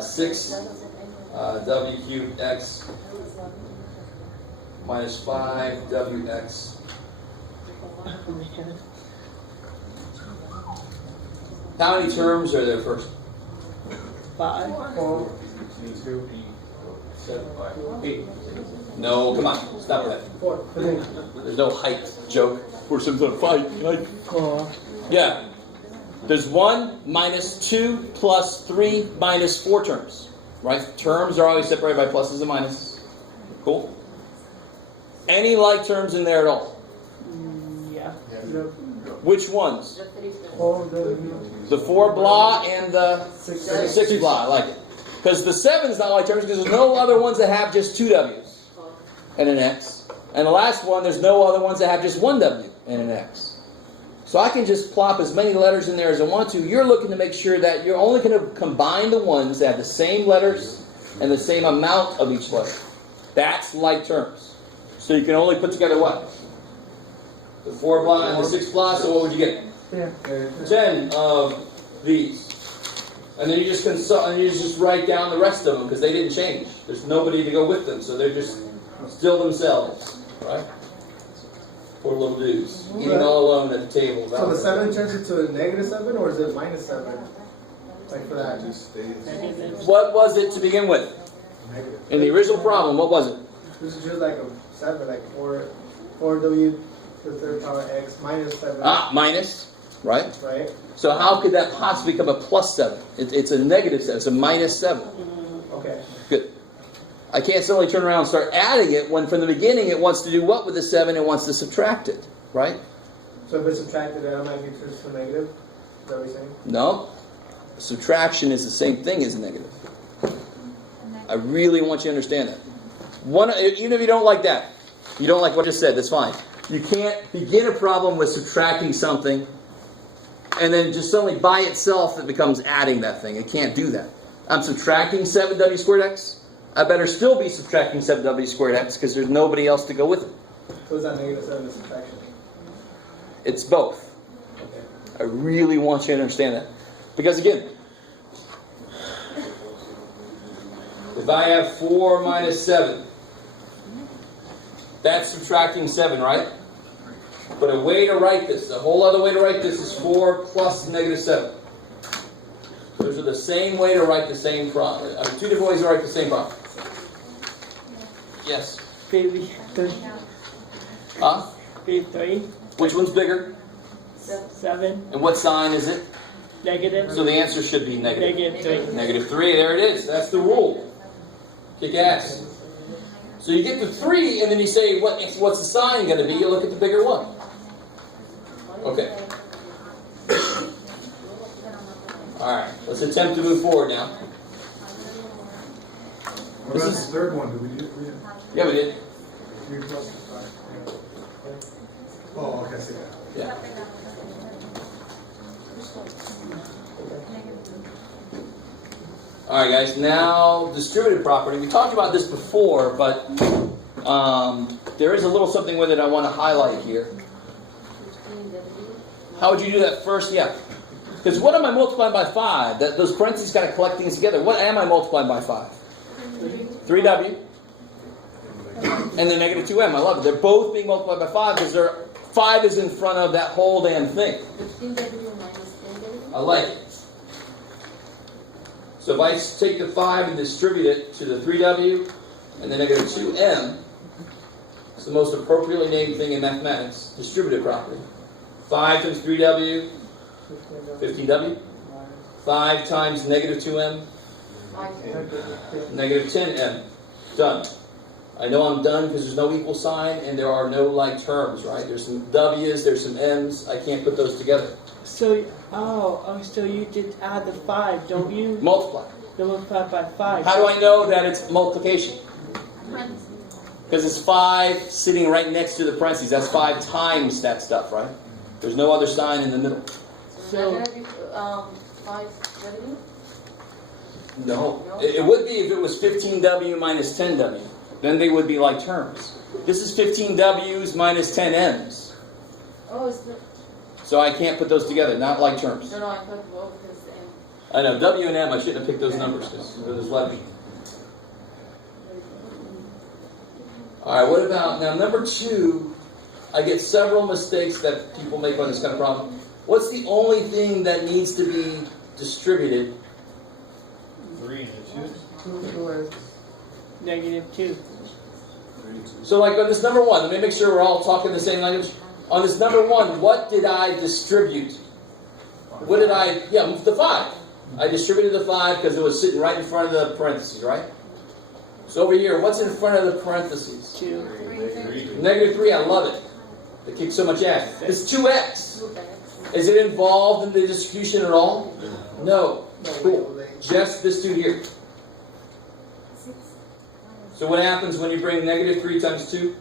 6 w cubed x minus 5 wx. How many terms are there first? 5. 8. No, come on, stop that. 4. There's no height joke. Or some sort of fight. 4. Yeah. There's 1 minus 2 plus 3 minus 4 terms. Right? Terms are always separated by pluses and minuses. Cool? Any like terms in there at all? Yeah. Which ones? The three. The 4 blah and the 6 blah. I like it. Because the 7's not like terms because there's no other ones that have just 2 W's and an X. And the last one, there's no other ones that have just 1 W and an X. So I can just plop as many letters in there as I want to. You're looking to make sure that you're only going to combine the ones that have the same letters and the same amount of each letter. That's like terms. So you can only put together what? The 4 blah and the 6 blah, so what would you get? 10 of these. And then you just write down the rest of them because they didn't change. There's nobody to go with them, so they're just still themselves, right? Poor little dudes, eating all alone at the table. So the 7 turns into a -7, or is it -7? Like for that? What was it to begin with? In the original problem, what was it? This is just like a 7, like 4W to the third power X -7. Minus, right? Right? So how could that possibly become a +7? It's a -7. It's a -7. Okay. Good. I can't suddenly turn around and start adding it when from the beginning it wants to do what with the 7? It wants to subtract it, right? So if it's subtracted, that automatically turns to negative? Is that what you're saying? No. Subtraction is the same thing as negative. I really want you to understand that. Even if you don't like that, you don't like what I just said, that's fine. You can't begin a problem with subtracting something and then just suddenly by itself it becomes adding that thing. It can't do that. I'm subtracting 7W squared X. I better still be subtracting 7W squared X because there's nobody else to go with it. So is that -7 a subtraction? It's both. Okay. I really want you to understand that. Because again, if I have 4 minus 7, that's subtracting 7, right? But a way to write this, a whole other way to write this is 4 plus -7. Those are the same way to write the same problem. Two different ways to write the same problem. Yes? Baby 3. Huh? Baby 3. Which one's bigger? 7. And what sign is it? Negative. So the answer should be negative. -3. -3, there it is. That's the rule. Kick ass. So you get to 3, and then you say, what's the sign going to be? You look at the bigger one. Okay. Alright, let's attempt to move forward now. What about the third one? Did we do it? Yeah, we did. 3 plus 5. Oh, okay, I see that. Yeah. Alright guys, now distributive property. We talked about this before, but there is a little something with it I want to highlight here. How would you do that first? Yeah. Because what am I multiplying by 5? Those parentheses kind of collect things together. What am I multiplying by 5? 3W. And then -2M. I love it. They're both being multiplied by 5 because 5 is in front of that whole damn thing. 15W minus 10W. I like it. So if I take the 5 and distribute it to the 3W and the -2M, it's the most appropriately named thing in mathematics, distributive property. 5 times 3W, 15W. 5 times -2M, -10M. Done. I know I'm done because there's no equal sign and there are no like terms, right? There's some W's, there's some M's. I can't put those together. So, so you just add the 5, don't you? Multiply. You multiply by 5. How do I know that it's multiplication? Because it's 5 sitting right next to the parentheses. That's 5 times that stuff, right? There's no other sign in the middle. So, 5W? No. It would be if it was 15W minus 10W. Then they would be like terms. This is 15Ws minus 10Ms. Oh, it's the... So I can't put those together, not like terms. No, I thought both is the M. I know, W and M, I shouldn't have picked those numbers because it was letters. Alright, what about, now number 2, I get several mistakes that people make on this kind of problem. What's the only thing that needs to be distributed? 3 and a 2. -2. So like on this number 1, let me make sure we're all talking the same language. On this number 1, what did I distribute? What did I, the 5. I distributed the 5 because it was sitting right in front of the parentheses, right? So over here, what's in front of the parentheses? 2. Negative 3, I love it. It kicks so much ass. It's 2x. Is it involved in the distribution at all? No. Cool. Just this dude here. So what happens when you bring negative 3 times 2?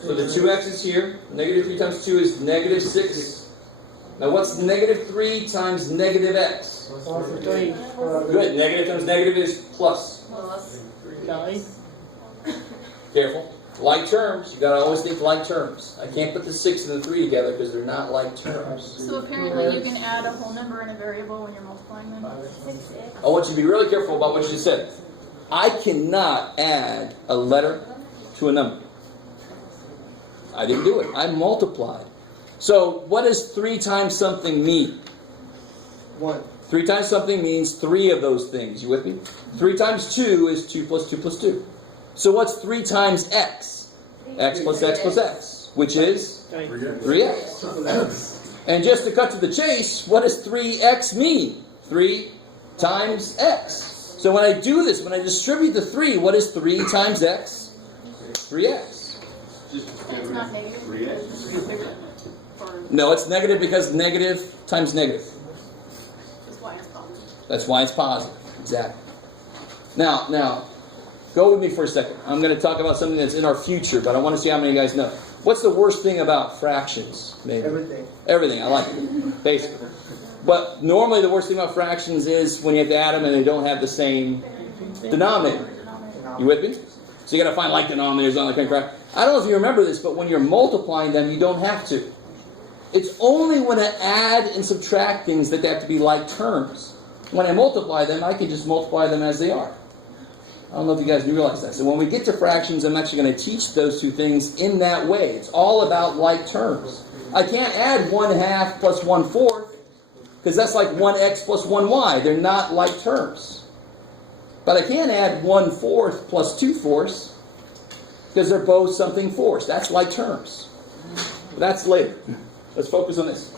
So the 2x is here. Negative 3 times 2 is negative 6. Now what's negative 3 times negative x? 3. Good. Negative times negative is plus. 9. Careful. Like terms. You gotta always think like terms. I can't put the 6 and the 3 together because they're not like terms. So apparently you can add a whole number and a variable when you're multiplying them. I want you to be really careful about what you just said. I cannot add a letter to a number. I didn't do it. I multiplied. So what does 3 times something mean? 1. 3 times something means 3 of those things. You with me? 3 times 2 is 2 plus 2 plus 2. So what's 3 times x? X plus x plus x, which is 3x. And just to cut to the chase, what does 3x mean? 3 times x. So when I do this, when I distribute the 3, what is 3 times x? 3x. It's not negative. No, it's negative because negative times negative. That's why it's positive. That's why it's positive. Exactly. Now, go with me for a second. I'm going to talk about something that's in our future, but I want to see how many of you guys know. What's the worst thing about fractions? Maybe? Everything. Everything. I like it. Basically. But normally the worst thing about fractions is when you have to add them and they don't have the same denominator. You with me? So you got to find like denominators, all that kind of crap. I don't know if you remember this, but when you're multiplying them, you don't have to. It's only when I add and subtract things that they have to be like terms. When I multiply them, I can just multiply them as they are. I don't know if you guys realize that. So when we get to fractions, I'm actually going to teach those two things in that way. It's all about like terms. I can't add 1/2 plus 1/4 because that's like 1x plus 1y. They're not like terms. But I can add 1/4 plus 2/4 because they're both something fourths. That's like terms. But that's later. Let's focus on this.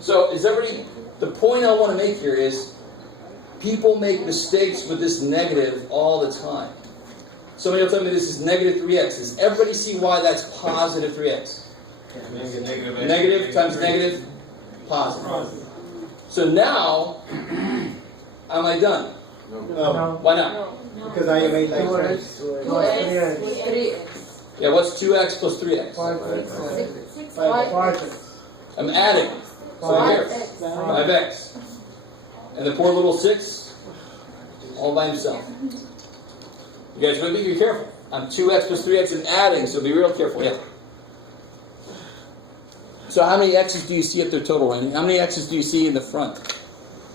So is everybody, the point I want to make here is people make mistakes with this negative all the time. Somebody will tell me this is negative 3x. Does everybody see why that's positive 3x? Negative times negative, positive. So now, am I done? No. Why not? Because I made like 3x. Yeah, what's 2x plus 3x? 5. I'm adding. So here, 5x. And the poor little 6, all by himself. You guys with me? Be careful. I'm 2x plus 3x and adding, so be real careful. Yeah. So how many x's do you see at their total, Randy? How many x's do you see in the front?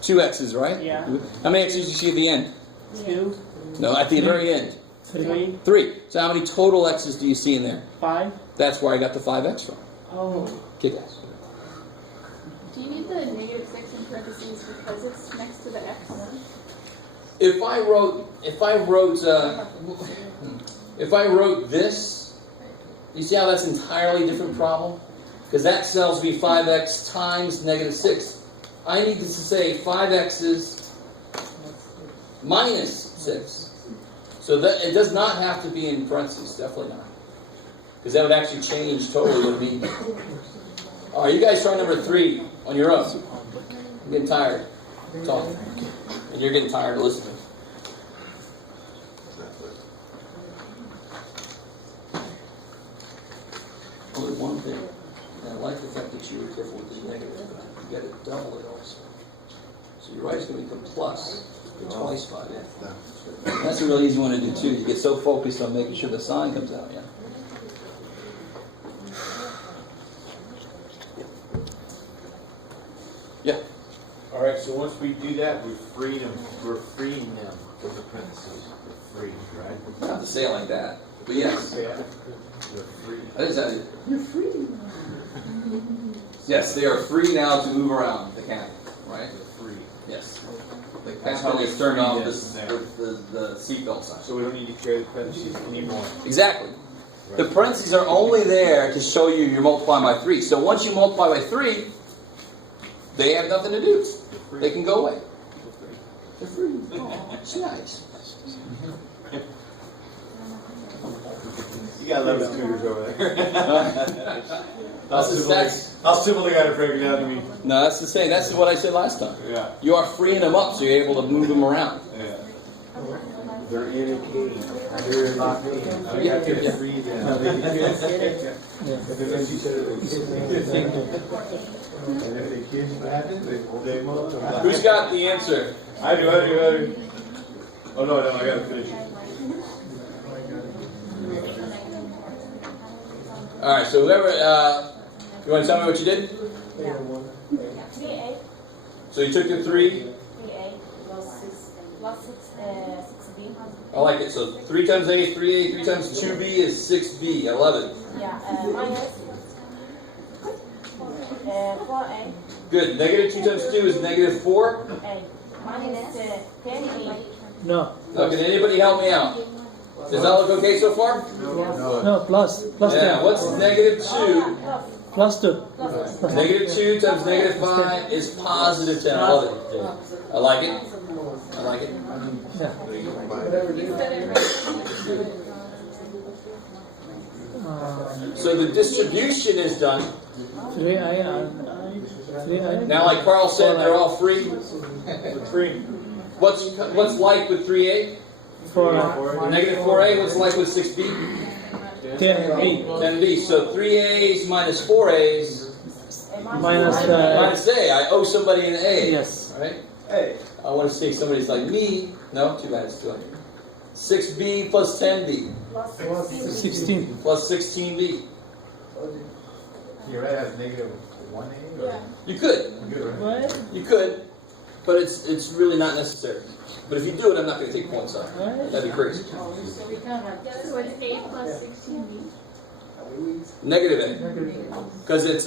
2 x's, right? Yeah. How many x's do you see at the end? 2. No, at the very end. 3. 3. So how many total x's do you see in there? 5. That's where I got the 5x from. Oh. Kick ass. Do you need the negative 6 in parentheses because it's next to the x? If I wrote this, you see how that's an entirely different problem? Because that tells me 5x times negative 6. I need to say 5x's minus 6. So that it does not have to be in parentheses, definitely not. Because that would actually change totally what it means. All right, you guys try number 3 on your own. I'm getting tired of talking. And you're getting tired of listening. Only one thing. And I like the fact that you were careful with the negative. You got to double it also. So your right's going to become plus. Twice 5. That's a really easy one to do too. You get so focused on making sure the sign comes out. Yeah. Yeah. All right. So once we do that, we're freeing them from the parentheses. They're free, right? You don't have to say it like that. But yes. Yeah. They're free. That is how you're free. Yes, they are free now to move around the camp. Right? They're free. Yes. That's how we turned off the seatbelt sign. So we don't need to carry the parentheses anymore. Exactly. Right. The parentheses are only there to show you you're multiplying by 3. So once you multiply by 3, they have nothing to do. They can go away. They're free. Oh, it's nice. You gotta love his tutors over there. That's How simple they gotta break it down to me. no, that's the same. That's what I said last time. Yeah. You are freeing them up, so you're able to move them around. Yeah. They're in a cage. They're locked in. You Yeah, have to yeah. free them. And if the kids bad, they multiply. Who's got the answer? I do. Oh no, I gotta finish it. All right. So whoever, you want to tell me what you did? 3A. So you took the 3. 3A plus 6B. I like it. So 3 times A is 3A. 3 times 2B is 6B. 11. Yeah, minus 4A. Good. Negative 2 times 2 is negative 4. A. Minus 10B. No. Now, can anybody help me out? Does that look okay so far? No, plus Yeah. 10. What's negative 2? Plus 2. Negative 2 times negative 5 is positive 10. I love it. I like it. I like it. Yeah. So the distribution is done. 3i and 3i. Now, like Carl said, they're all free. Free. What's like with 3A? 4 Negative 4A. What's like with 6B? 10b 10B. So 3A's minus 4A's minus minus A. I owe somebody an A. yes. Right? Hey, I want to say somebody's like me. No, too bad. It's 200. 6B plus 10B Plus 16. plus 16B. You're right, has negative 1A? Yeah. You could. What? You could. But it's really not necessary. But if you do it, I'm not going to take points on it. What? That'd be crazy. So we can't have. So it's 8 plus 16B. Negative A. Because it's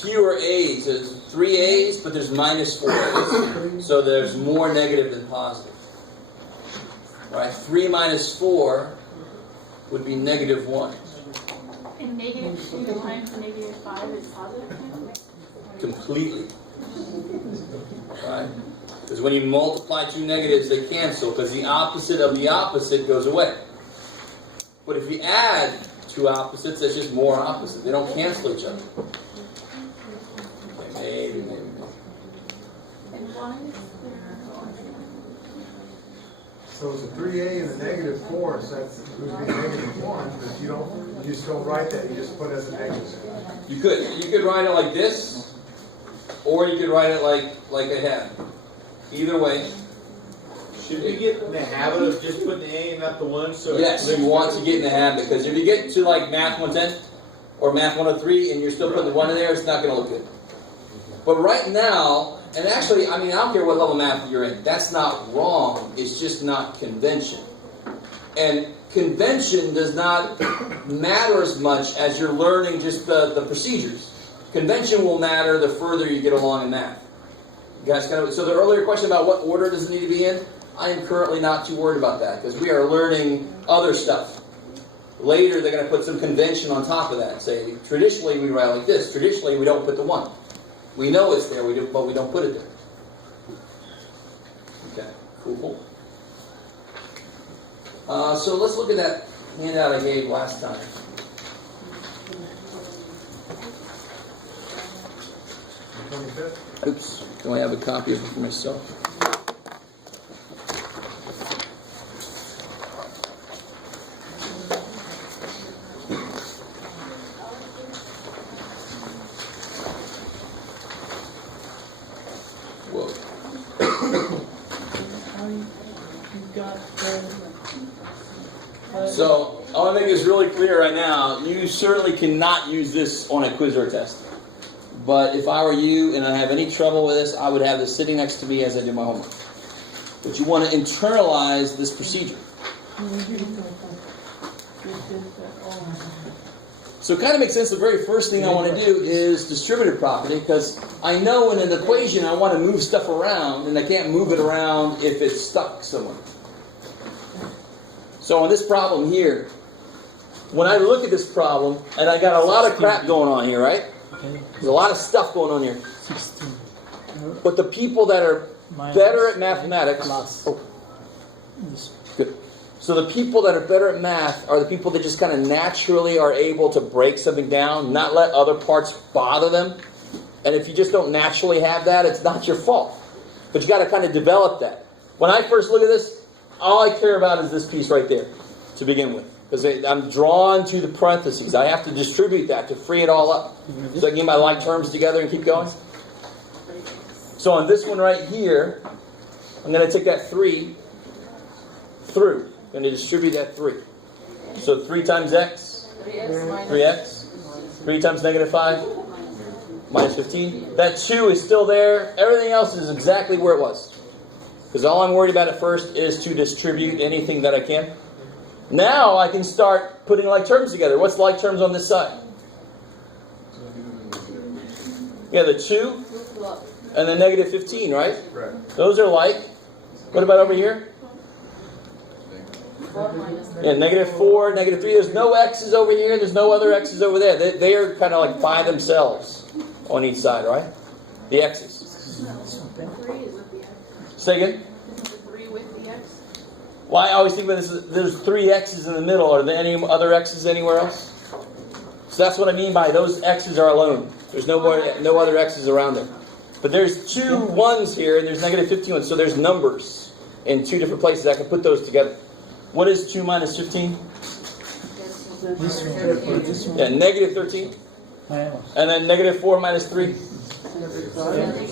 fewer A's. There's 3 A's, but there's minus 4 A's. So there's more negative than positive. Right? 3 minus 4 would be negative 1. And negative 2 times negative 5 is positive 2. Completely. Right? Because when you multiply two negatives, they cancel, because the opposite of the opposite goes away. But if you add two opposites, that's just more opposite. They don't cancel each other. Okay, maybe. And 1 So it's a 3A and a negative 4, so that's would be negative 1, but you just don't write that, you just put it as a negative. You could write it like this, or you could write it like I have. Either way. Should we get in the habit of just putting the A and not the 1? So Yes, you want to get in the habit, because if you get to like Math 110 or Math 103 and you're still putting the 1 in there, it's not going to look good. But right now, and actually, I mean, I don't care what level of math you're in. That's not wrong. It's just not convention. And convention does not matter as much as you're learning just the procedures. Convention will matter the further you get along in math. You guys kind of, so the earlier question about what order does it need to be in, I am currently not too worried about that, because we are learning other stuff. Later, they're going to put some convention on top of that. Say, traditionally, we write like this. Traditionally, we don't put the 1. We know it's there, but we don't put it there. Okay, cool. So let's look at that handout I gave last time. Oops, do I have a copy of it for myself? So, I want to make this really clear right now. You certainly cannot use this on a quiz or a test. But if I were you and I have any trouble with this, I would have this sitting next to me as I do my homework. But you want to internalize this procedure. So it kind of makes sense. The very first thing I want to do is distributive property, because I know in an equation I want to move stuff around, and I can't move it around if it's stuck somewhere. So on this problem here, when I look at this problem, and I got a lot of crap going on here, right? There's a lot of stuff going on here. 16. But the people that are better at mathematics, Good. So the people that are better at math are the people that just kind of naturally are able to break something down, not let other parts bother them. And if you just don't naturally have that, it's not your fault. But you got to kind of develop that. When I first look at this, all I care about is this piece right there to begin with. Because I'm drawn to the parentheses. I have to distribute that to free it all up. So I can get my like terms together and keep going. So on this one right here, I'm going to take that 3 through. I'm going to distribute that 3. So 3 times x, 3x. 3 times negative 5, minus 15. That 2 is still there. Everything else is exactly where it was. Because all I'm worried about at first is to distribute anything that I can. Now I can start putting like terms together. What's like terms on this side? Yeah, the 2 and the negative 15, right? Right. Those are like. What about over here? Yeah, negative 4, negative 3. There's no x's over here. There's no other x's over there. They are kind of like by themselves on each side, right? The x's. 3 is with the x. Say again? Isn't the 3 with the x? Well, I always think about this. There's 3 x's in the middle. Are there any other x's anywhere else? So that's what I mean by those x's are alone. There's no other x's around there. But there's 2 1s here, and there's negative 15 ones. So there's numbers in 2 different places. I can put those together. What is 2 minus 15? Yeah, negative 13. And then negative 4 minus 3?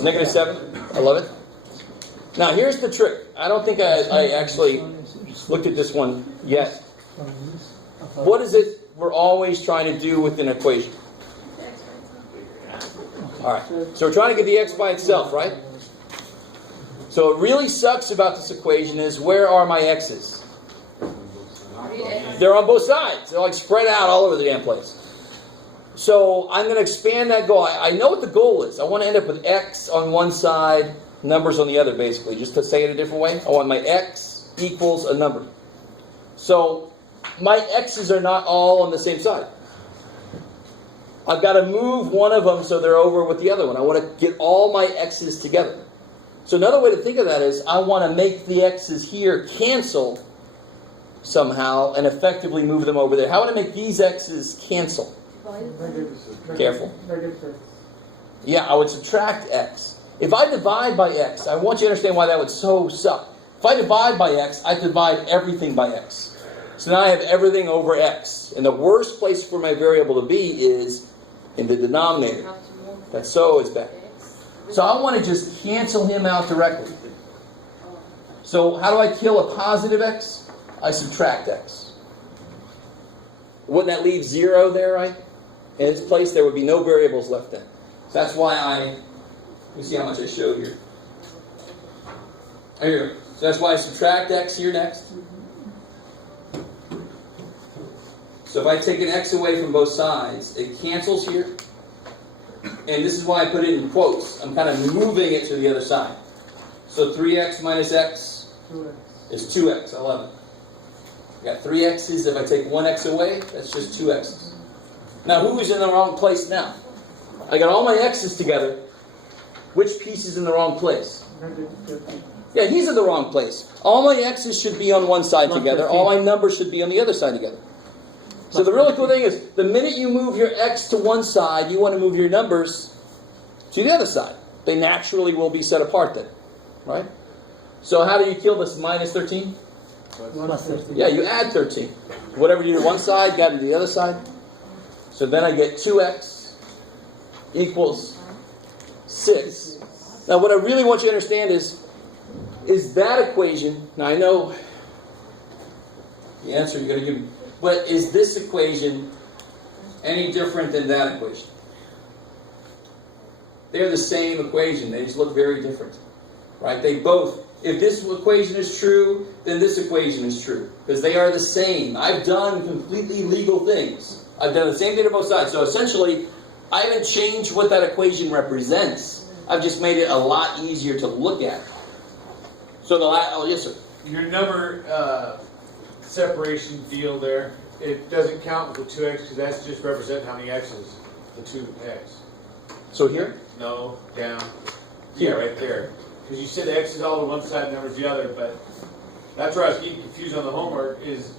Negative 7. I love it. Now, here's the trick. I don't think I actually looked at this one yet. What is it we're always trying to do with an equation? All right. So we're trying to get the x by itself, right? So what really sucks about this equation is where are my x's? They're on both sides. They're like spread out all over the damn place. So I'm going to expand that goal. I know what the goal is. I want to end up with x on one side, numbers on the other, basically. Just to say it a different way, I want my x equals a number. So my x's are not all on the same side. I've got to move one of them so they're over with the other one. I want to get all my x's together. So another way to think of that is I want to make the x's here cancel somehow and effectively move them over there. How would I make these x's cancel? Careful. Yeah, I would subtract x. If I divide by x, I want you to understand why that would so suck. If I divide by x, I divide everything by x. So now I have everything over x. And the worst place for my variable to be is in the denominator. That so is bad. So I want to just cancel him out directly. So how do I kill a positive x? I subtract x. Wouldn't that leave 0 there, right? In its place, there would be no variables left in. So that's why you see how much I showed here. There you go. So that's why I subtract x here next. So if I take an x away from both sides, it cancels here. And this is why I put it in quotes. I'm kind of moving it to the other side. So 3x minus x is 2x. I love it. I got 3 x's. If I take 1 x away, that's just 2 x's. Now, who is in the wrong place now? I got all my x's together. Which piece is in the wrong place? Yeah, he's in the wrong place. All my x's should be on one side together. All my numbers should be on the other side together. So the really cool thing is, the minute you move your x to one side, you want to move your numbers to the other side. They naturally will be set apart then. Right? So how do you kill this minus 13? Yeah, you add 13. Whatever you do to one side, you add to the other side. So then I get 2x equals 6. Now what I really want you to understand is that equation, now I know the answer you're going to give me, but is this equation any different than that equation? They're the same equation, they just look very different. Right? They both, if this equation is true, then this equation is true. Because they are the same. I've done completely legal things. I've done the same thing to both sides. So essentially, I haven't changed what that equation represents. I've just made it a lot easier to look at. So yes sir. Your number separation field there, it doesn't count with the 2x because that's just representing how many x's, the 2x. So here? No, down. Yeah, right there. Because you said the x is all on one side and numbers the other, but That's where I was getting confused on the homework is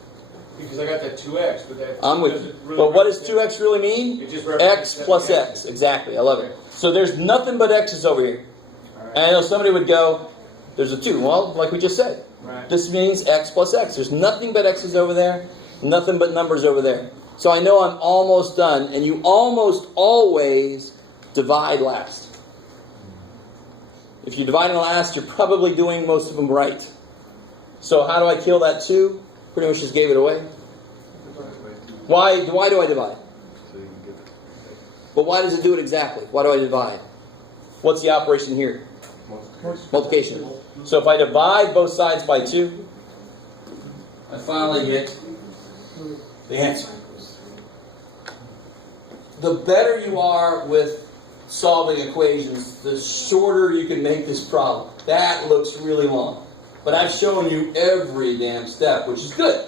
because I got that 2x, but that I'm with you. doesn't really But what does represent- 2x really mean? It just represents X plus that- x. Exactly. I love it. So there's nothing but x's over here. And I know somebody would go, there's a 2. Well, like we just said. Right. This means x plus x. There's nothing but x's over there. Nothing but numbers over there. So I know I'm almost done. And you almost always divide last. If you're dividing last, you're probably doing most of them right. So how do I kill that 2? Pretty much just gave it away. Why do I divide? But why does it do it exactly? Why do I divide? What's the operation here? Multiplication. So if I divide both sides by 2, I finally get the answer. The better you are with solving equations, the shorter you can make this problem. That looks really long. But I've shown you every damn step, which is good.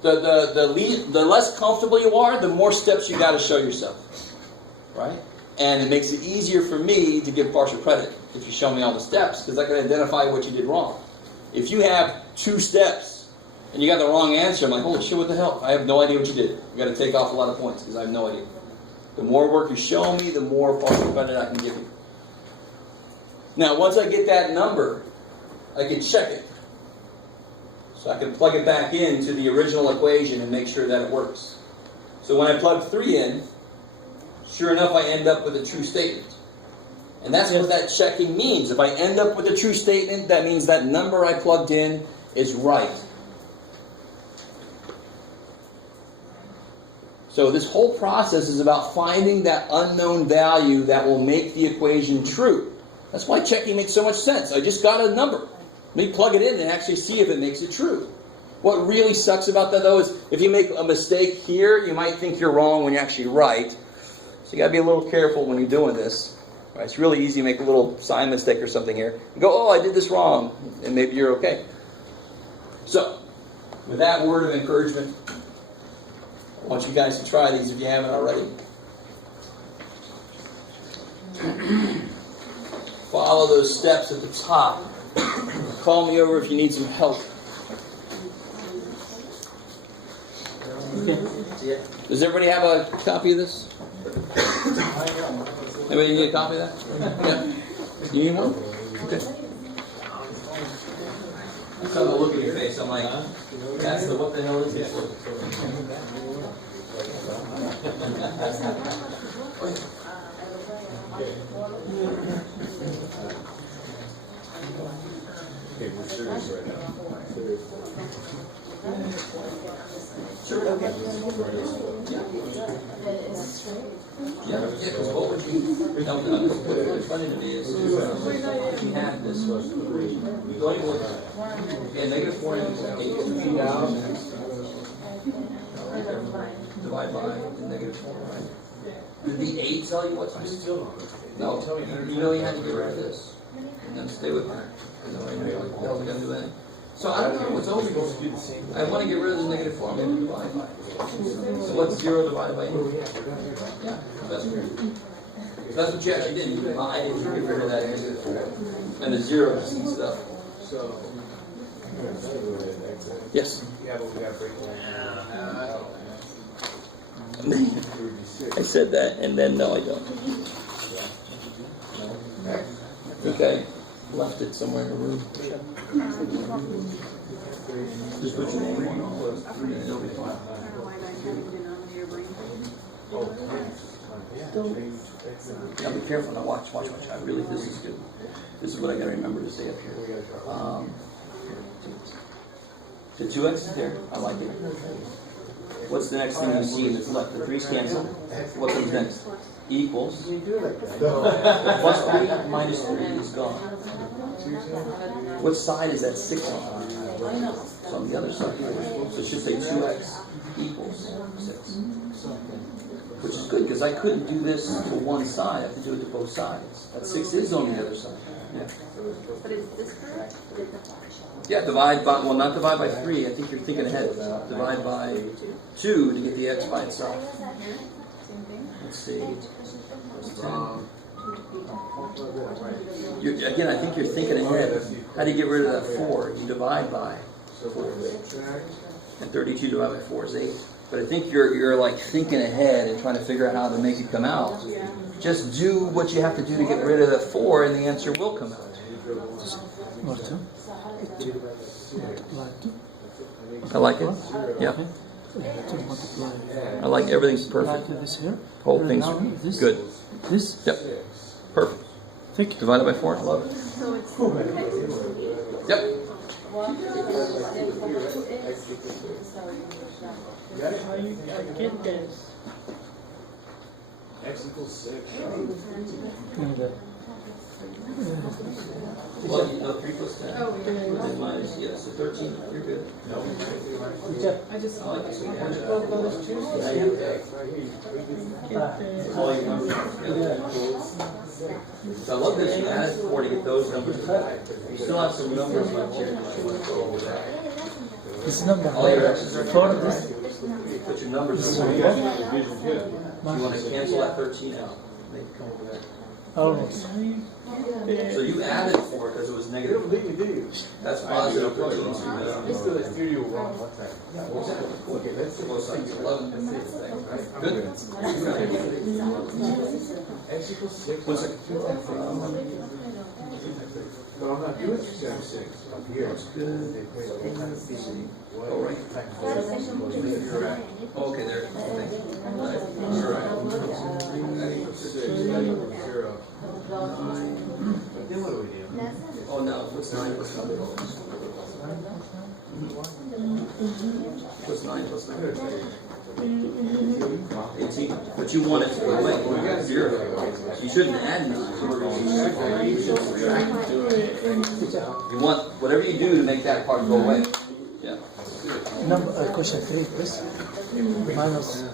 The less comfortable you are, the more steps you got to show yourself. Right? And it makes it easier for me to give partial credit if you show me all the steps, because I can identify what you did wrong. If you have 2 steps and you got the wrong answer, I'm like, holy shit, what the hell? I have no idea what you did. You got to take off a lot of points because I have no idea. The more work you show me, the more partial credit I can give you. Now, once I get that number, I can check it. So I can plug it back into the original equation and make sure that it works. So when I plug 3 in, sure enough, I end up with a true statement. And that's what that checking means. If I end up with a true statement, that means that number I plugged in is right. So this whole process is about finding that unknown value that will make the equation true. That's why checking makes so much sense. I just got a number. Let me plug it in and actually see if it makes it true. What really sucks about that, though, is if you make a mistake here, you might think you're wrong when you're actually right. So you got to be a little careful when you're doing this. Right? It's really easy to make a little sign mistake or something here. You go, oh, I did this wrong, and maybe you're okay. So, with that word of encouragement, I want you guys to try these if you haven't already. Follow those steps at the top. Call me over if you need some help. Does everybody have a copy of this? Anybody need a copy of that? Yeah. You need one? Okay. I saw the look at your face. I'm like, that's the what the hell is this? Okay, we're serious right now. Sure, okay. Yeah, because what would you... No, what's funny to me is if you had this going with... Yeah, negative 4 down. Divide by the negative 4, right? Did the 8 tell you what to do? No, you know you had to get rid of this. And then stay with that. Because I know like, hell, we got to do anything. So I don't know what's over here. I want to get rid of the negative 4. I'm going to divide by. So what's 0 divided by 8? Yeah, that's weird. So that's what you actually did. You divided to get rid of that negative 4. And the 0 just eats it up. Yes? Yeah, but we got to break it I said that, and then no, I don't. I think I left it somewhere in the room. Just put your name on all those 3 and it'll be fine. Now be careful. Now watch. I really, this is good. This is what I got to remember to say up here. The 2x is there. I like it. What's the next thing you see that's left? The 3's cancel. What comes next? Equals. Plus 3 minus 3 is gone. What side is that 6 on? It's on the other side. So it should say 2x equals 6. Which is good, because I couldn't do this to one side. I have to do it to both sides. That 6 is on the other side. Yeah. But is this correct? Yeah, divide by, well, not divide by 3. I think you're thinking ahead. Divide by 2 to get the x by itself. Let's see. Again, I think you're thinking ahead. How do you get rid of that 4? You divide by. And 32 divided by 4 is 8. But I think you're like thinking ahead and trying to figure out how to make it come out. Just do what you have to do to get rid of the 4 and the answer will come out. I like it. Yeah. I like everything's perfect. Whole thing's good. This? Yep. Perfect. Divided by 4. Love it. So it's Yep. How you get this? X equals 6. Well, you know, 3 plus 10. Oh, yeah. And minus, yeah, so 13. You're good. I just I like this one. Get this. All your numbers together. So I love this. You added 4 to get those numbers. You still have some numbers left here. This number. All your X's are For this. put your numbers in. You want to cancel that 13 out. Make it come over there. Almost. So you added 4 because it was negative. That's positive 13. So Okay, let's see. both sides 11. Good. X equals 6. 1 second. But I'm not doing 6 times 6 up here. Oh, right. Oh, okay, there. Thank you. You're right. Then what do we do? Oh, no. What's 9 plus 9? What's 9 plus 9? 18. But you want it to go away. 0. You shouldn't add 9. You should subtract. You want whatever you do to make that part go away. Yeah. Number question 3, please. Minus